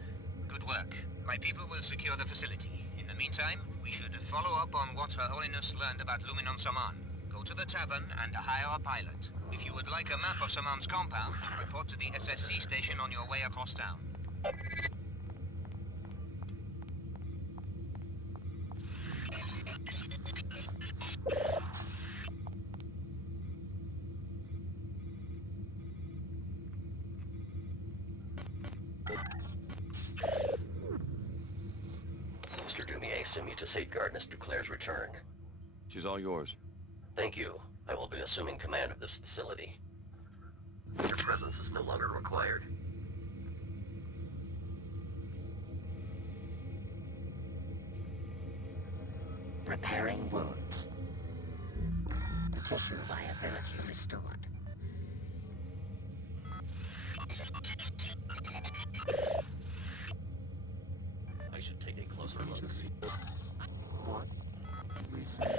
Good work. My people will secure the facility. In the meantime, we should follow up on what Her Holiness learned about Luminon Saman. Go to the tavern and hire a pilot. If you would like a map of Saman's compound, report to the SSC station on your way across town. Mr. Dumier sent me to safeguard Miss Duclair's return. She's all yours. Thank you. I will be assuming command of this facility. Your presence is no longer required. Repairing wounds. Tissue viability restored. I should take a closer look. What? Recent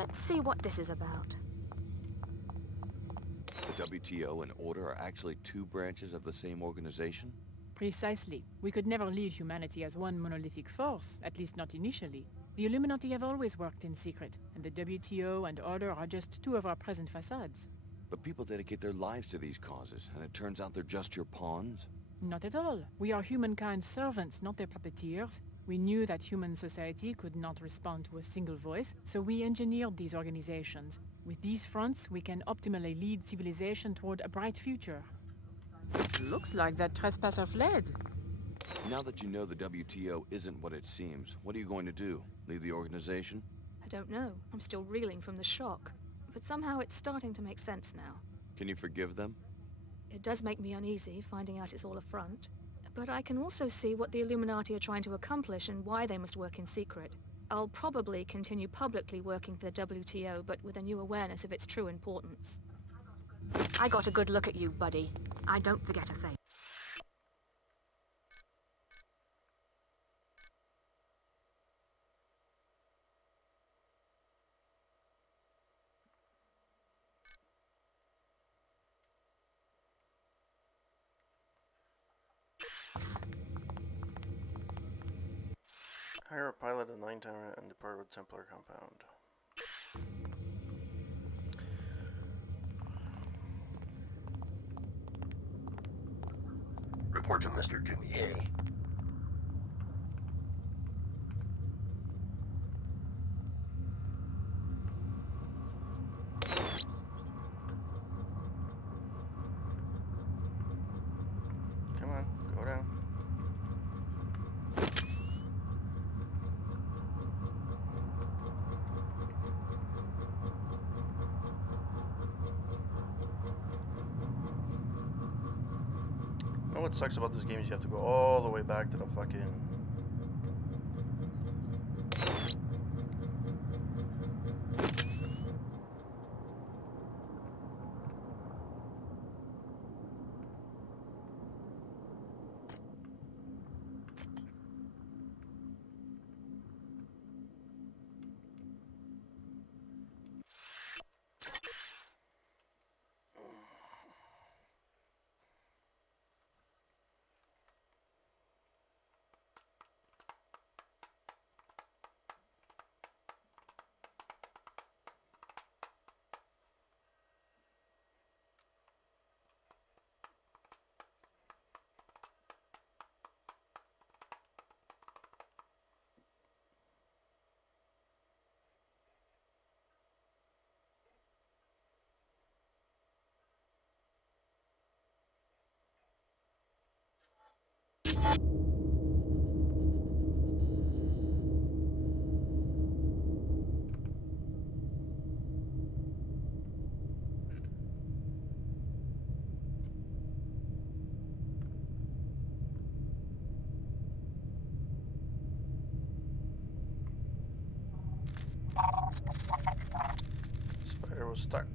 Let's see what this is about. The WTO and Order are actually two branches of the same organization? Precisely. We could never lead humanity as one monolithic force, at least not initially. The Illuminati have always worked in secret, and the WTO and Order are just two of our present facades. But people dedicate their lives to these causes, and it turns out they're just your pawns? Not at all. We are humankind's servants, not their puppeteers. We knew that human society could not respond to a single voice, so we engineered these organizations. With these fronts, we can optimally lead civilization toward a bright future. Looks like that trespasser fled. Now that you know the WTO isn't what it seems, what are you going to do? Leave the organization? I don't know. I'm still reeling from the shock. But somehow it's starting to make sense now. Can you forgive them? It does make me uneasy, finding out it's all a front. But I can also see what the Illuminati are trying to accomplish and why they must work in secret. I'll probably continue publicly working for the WTO, but with a new awareness of its true importance. I got a good look at you, buddy. I don't forget a thing. Hire a pilot at 9 time and depart with Templar compound. Report to Mr. Dumier. Come on, go down. You know what sucks about this game is you have to go all the way back to the fucking... Spider was stuck.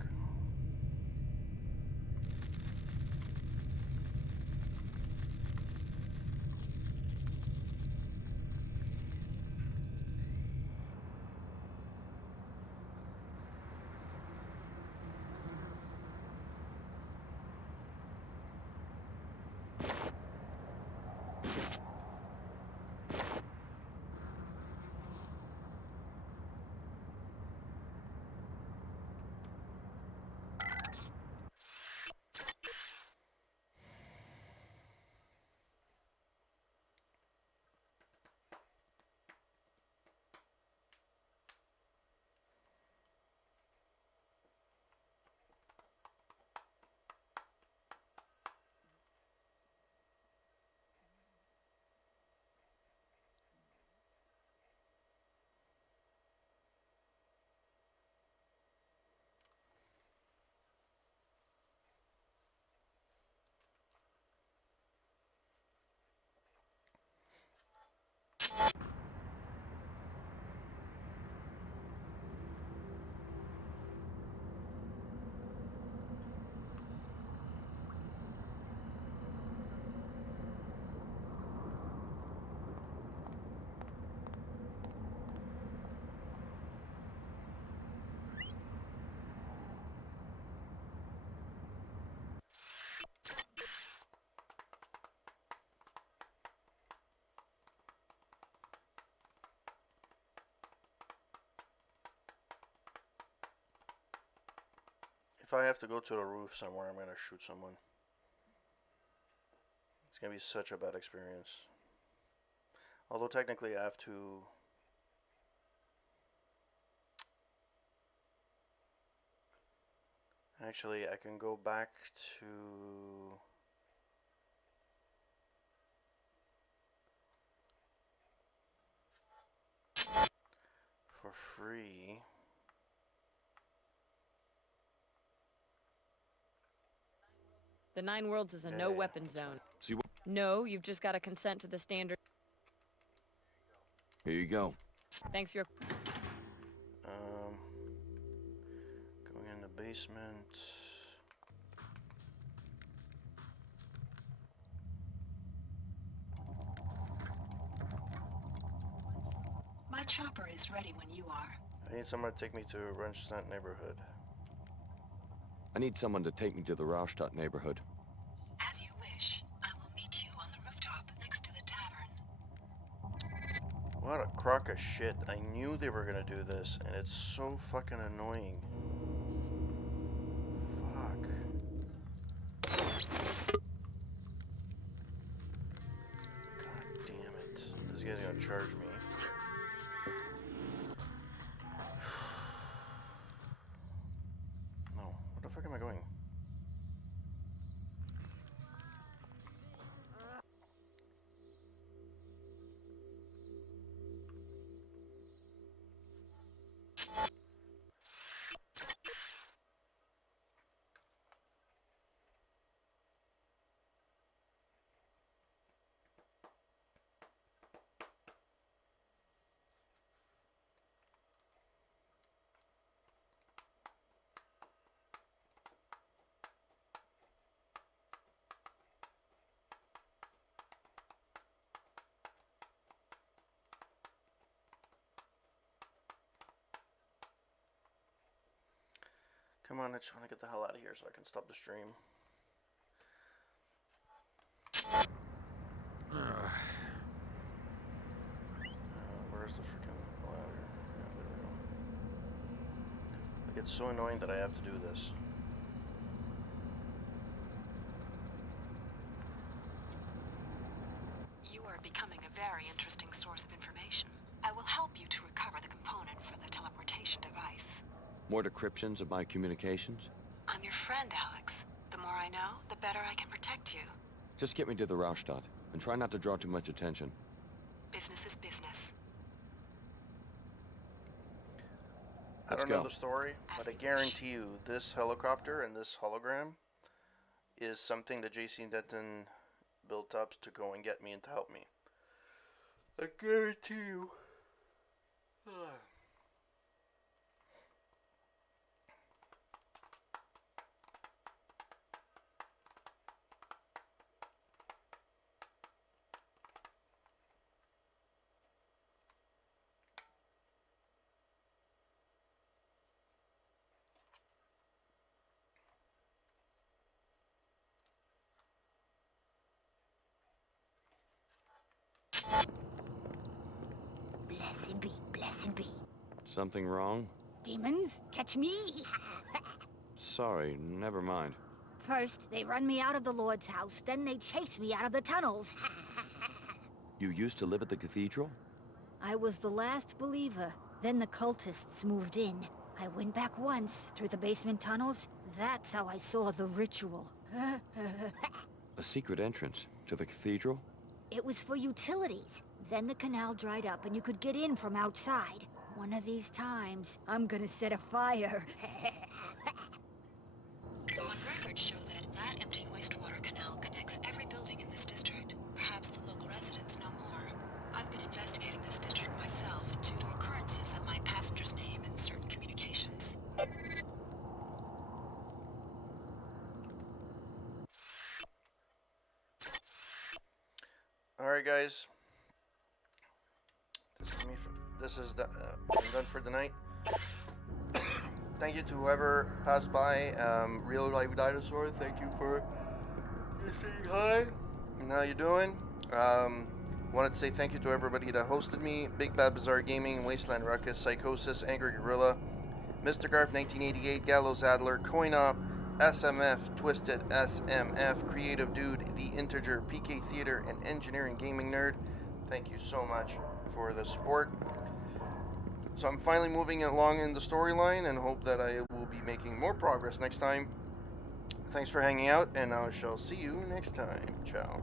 I have to go to the roof somewhere, I'm gonna shoot someone. It's gonna be such a bad experience. Although technically I have to... Actually, I can go back to... for free. The Nine Worlds is a Yeah, no-weapon zone. See what? No, you've just got to consent to the standard. Here you go. Thanks for your... Going in the basement. My chopper is ready when you are. I need someone to take me to Rundstedt neighborhood. I need someone to take me to the Raustadt neighborhood. As you wish. I will meet you on the rooftop next to the tavern. What a crock of shit. I knew they were gonna do this, and it's so fucking annoying. Fuck. God damn it. This guy's gonna charge me. No. What the fuck am I going? Come on, I just want to get the hell out of here so I can stop the stream. Where's the freaking ladder? Yeah, there we go. Like, it's so annoying that I have to do this. You are becoming a very interesting source of information. I will help you to recover the component for the teleportation device. More decryptions of my communications? I'm your friend, Alex. The more I know, the better I can protect you. Just get me to the Raustadt, and try not to draw too much attention. Business is business. I don't know the story, but I guarantee you this helicopter and this hologram is something that JC Denton built up to go and get me and to help me. I guarantee you. Blessed be, blessed be. Something wrong? Demons, catch me! Sorry, never mind. First, they run me out of the Lord's house, then they chase me out of the tunnels. You used to live at the cathedral? I was the last believer. Then the cultists moved in. I went back once, through the basement tunnels. That's how I saw the ritual. A secret entrance to the cathedral? It was for utilities. Then the canal dried up and you could get in from outside. One of these times, I'm gonna set a fire. On records show that empty wastewater canal connects every building in this district. Perhaps the local residents know more. I've been investigating this district myself due to occurrences of my passenger's name in certain communications. Alright, guys. This is I'm done for the night. Thank you to whoever passed by. Real Life Dinosaur, thank you for saying hi. And how you doing? Wanted to say thank you to everybody that hosted me. Big Bad Bizarre Gaming, Wasteland Ruckus, Psychosis, Angry Gorilla, Mr. Garf 1988, Gallows Adler, Coin Up, SMF, Twisted SMF, Creative Dude, The Integer, PK Theater, and Engineering Gaming Nerd. Thank you so much for the support. So I'm finally moving along in the storyline and hope that I will be making more progress next time. Thanks for hanging out, and I shall see you next time. Ciao.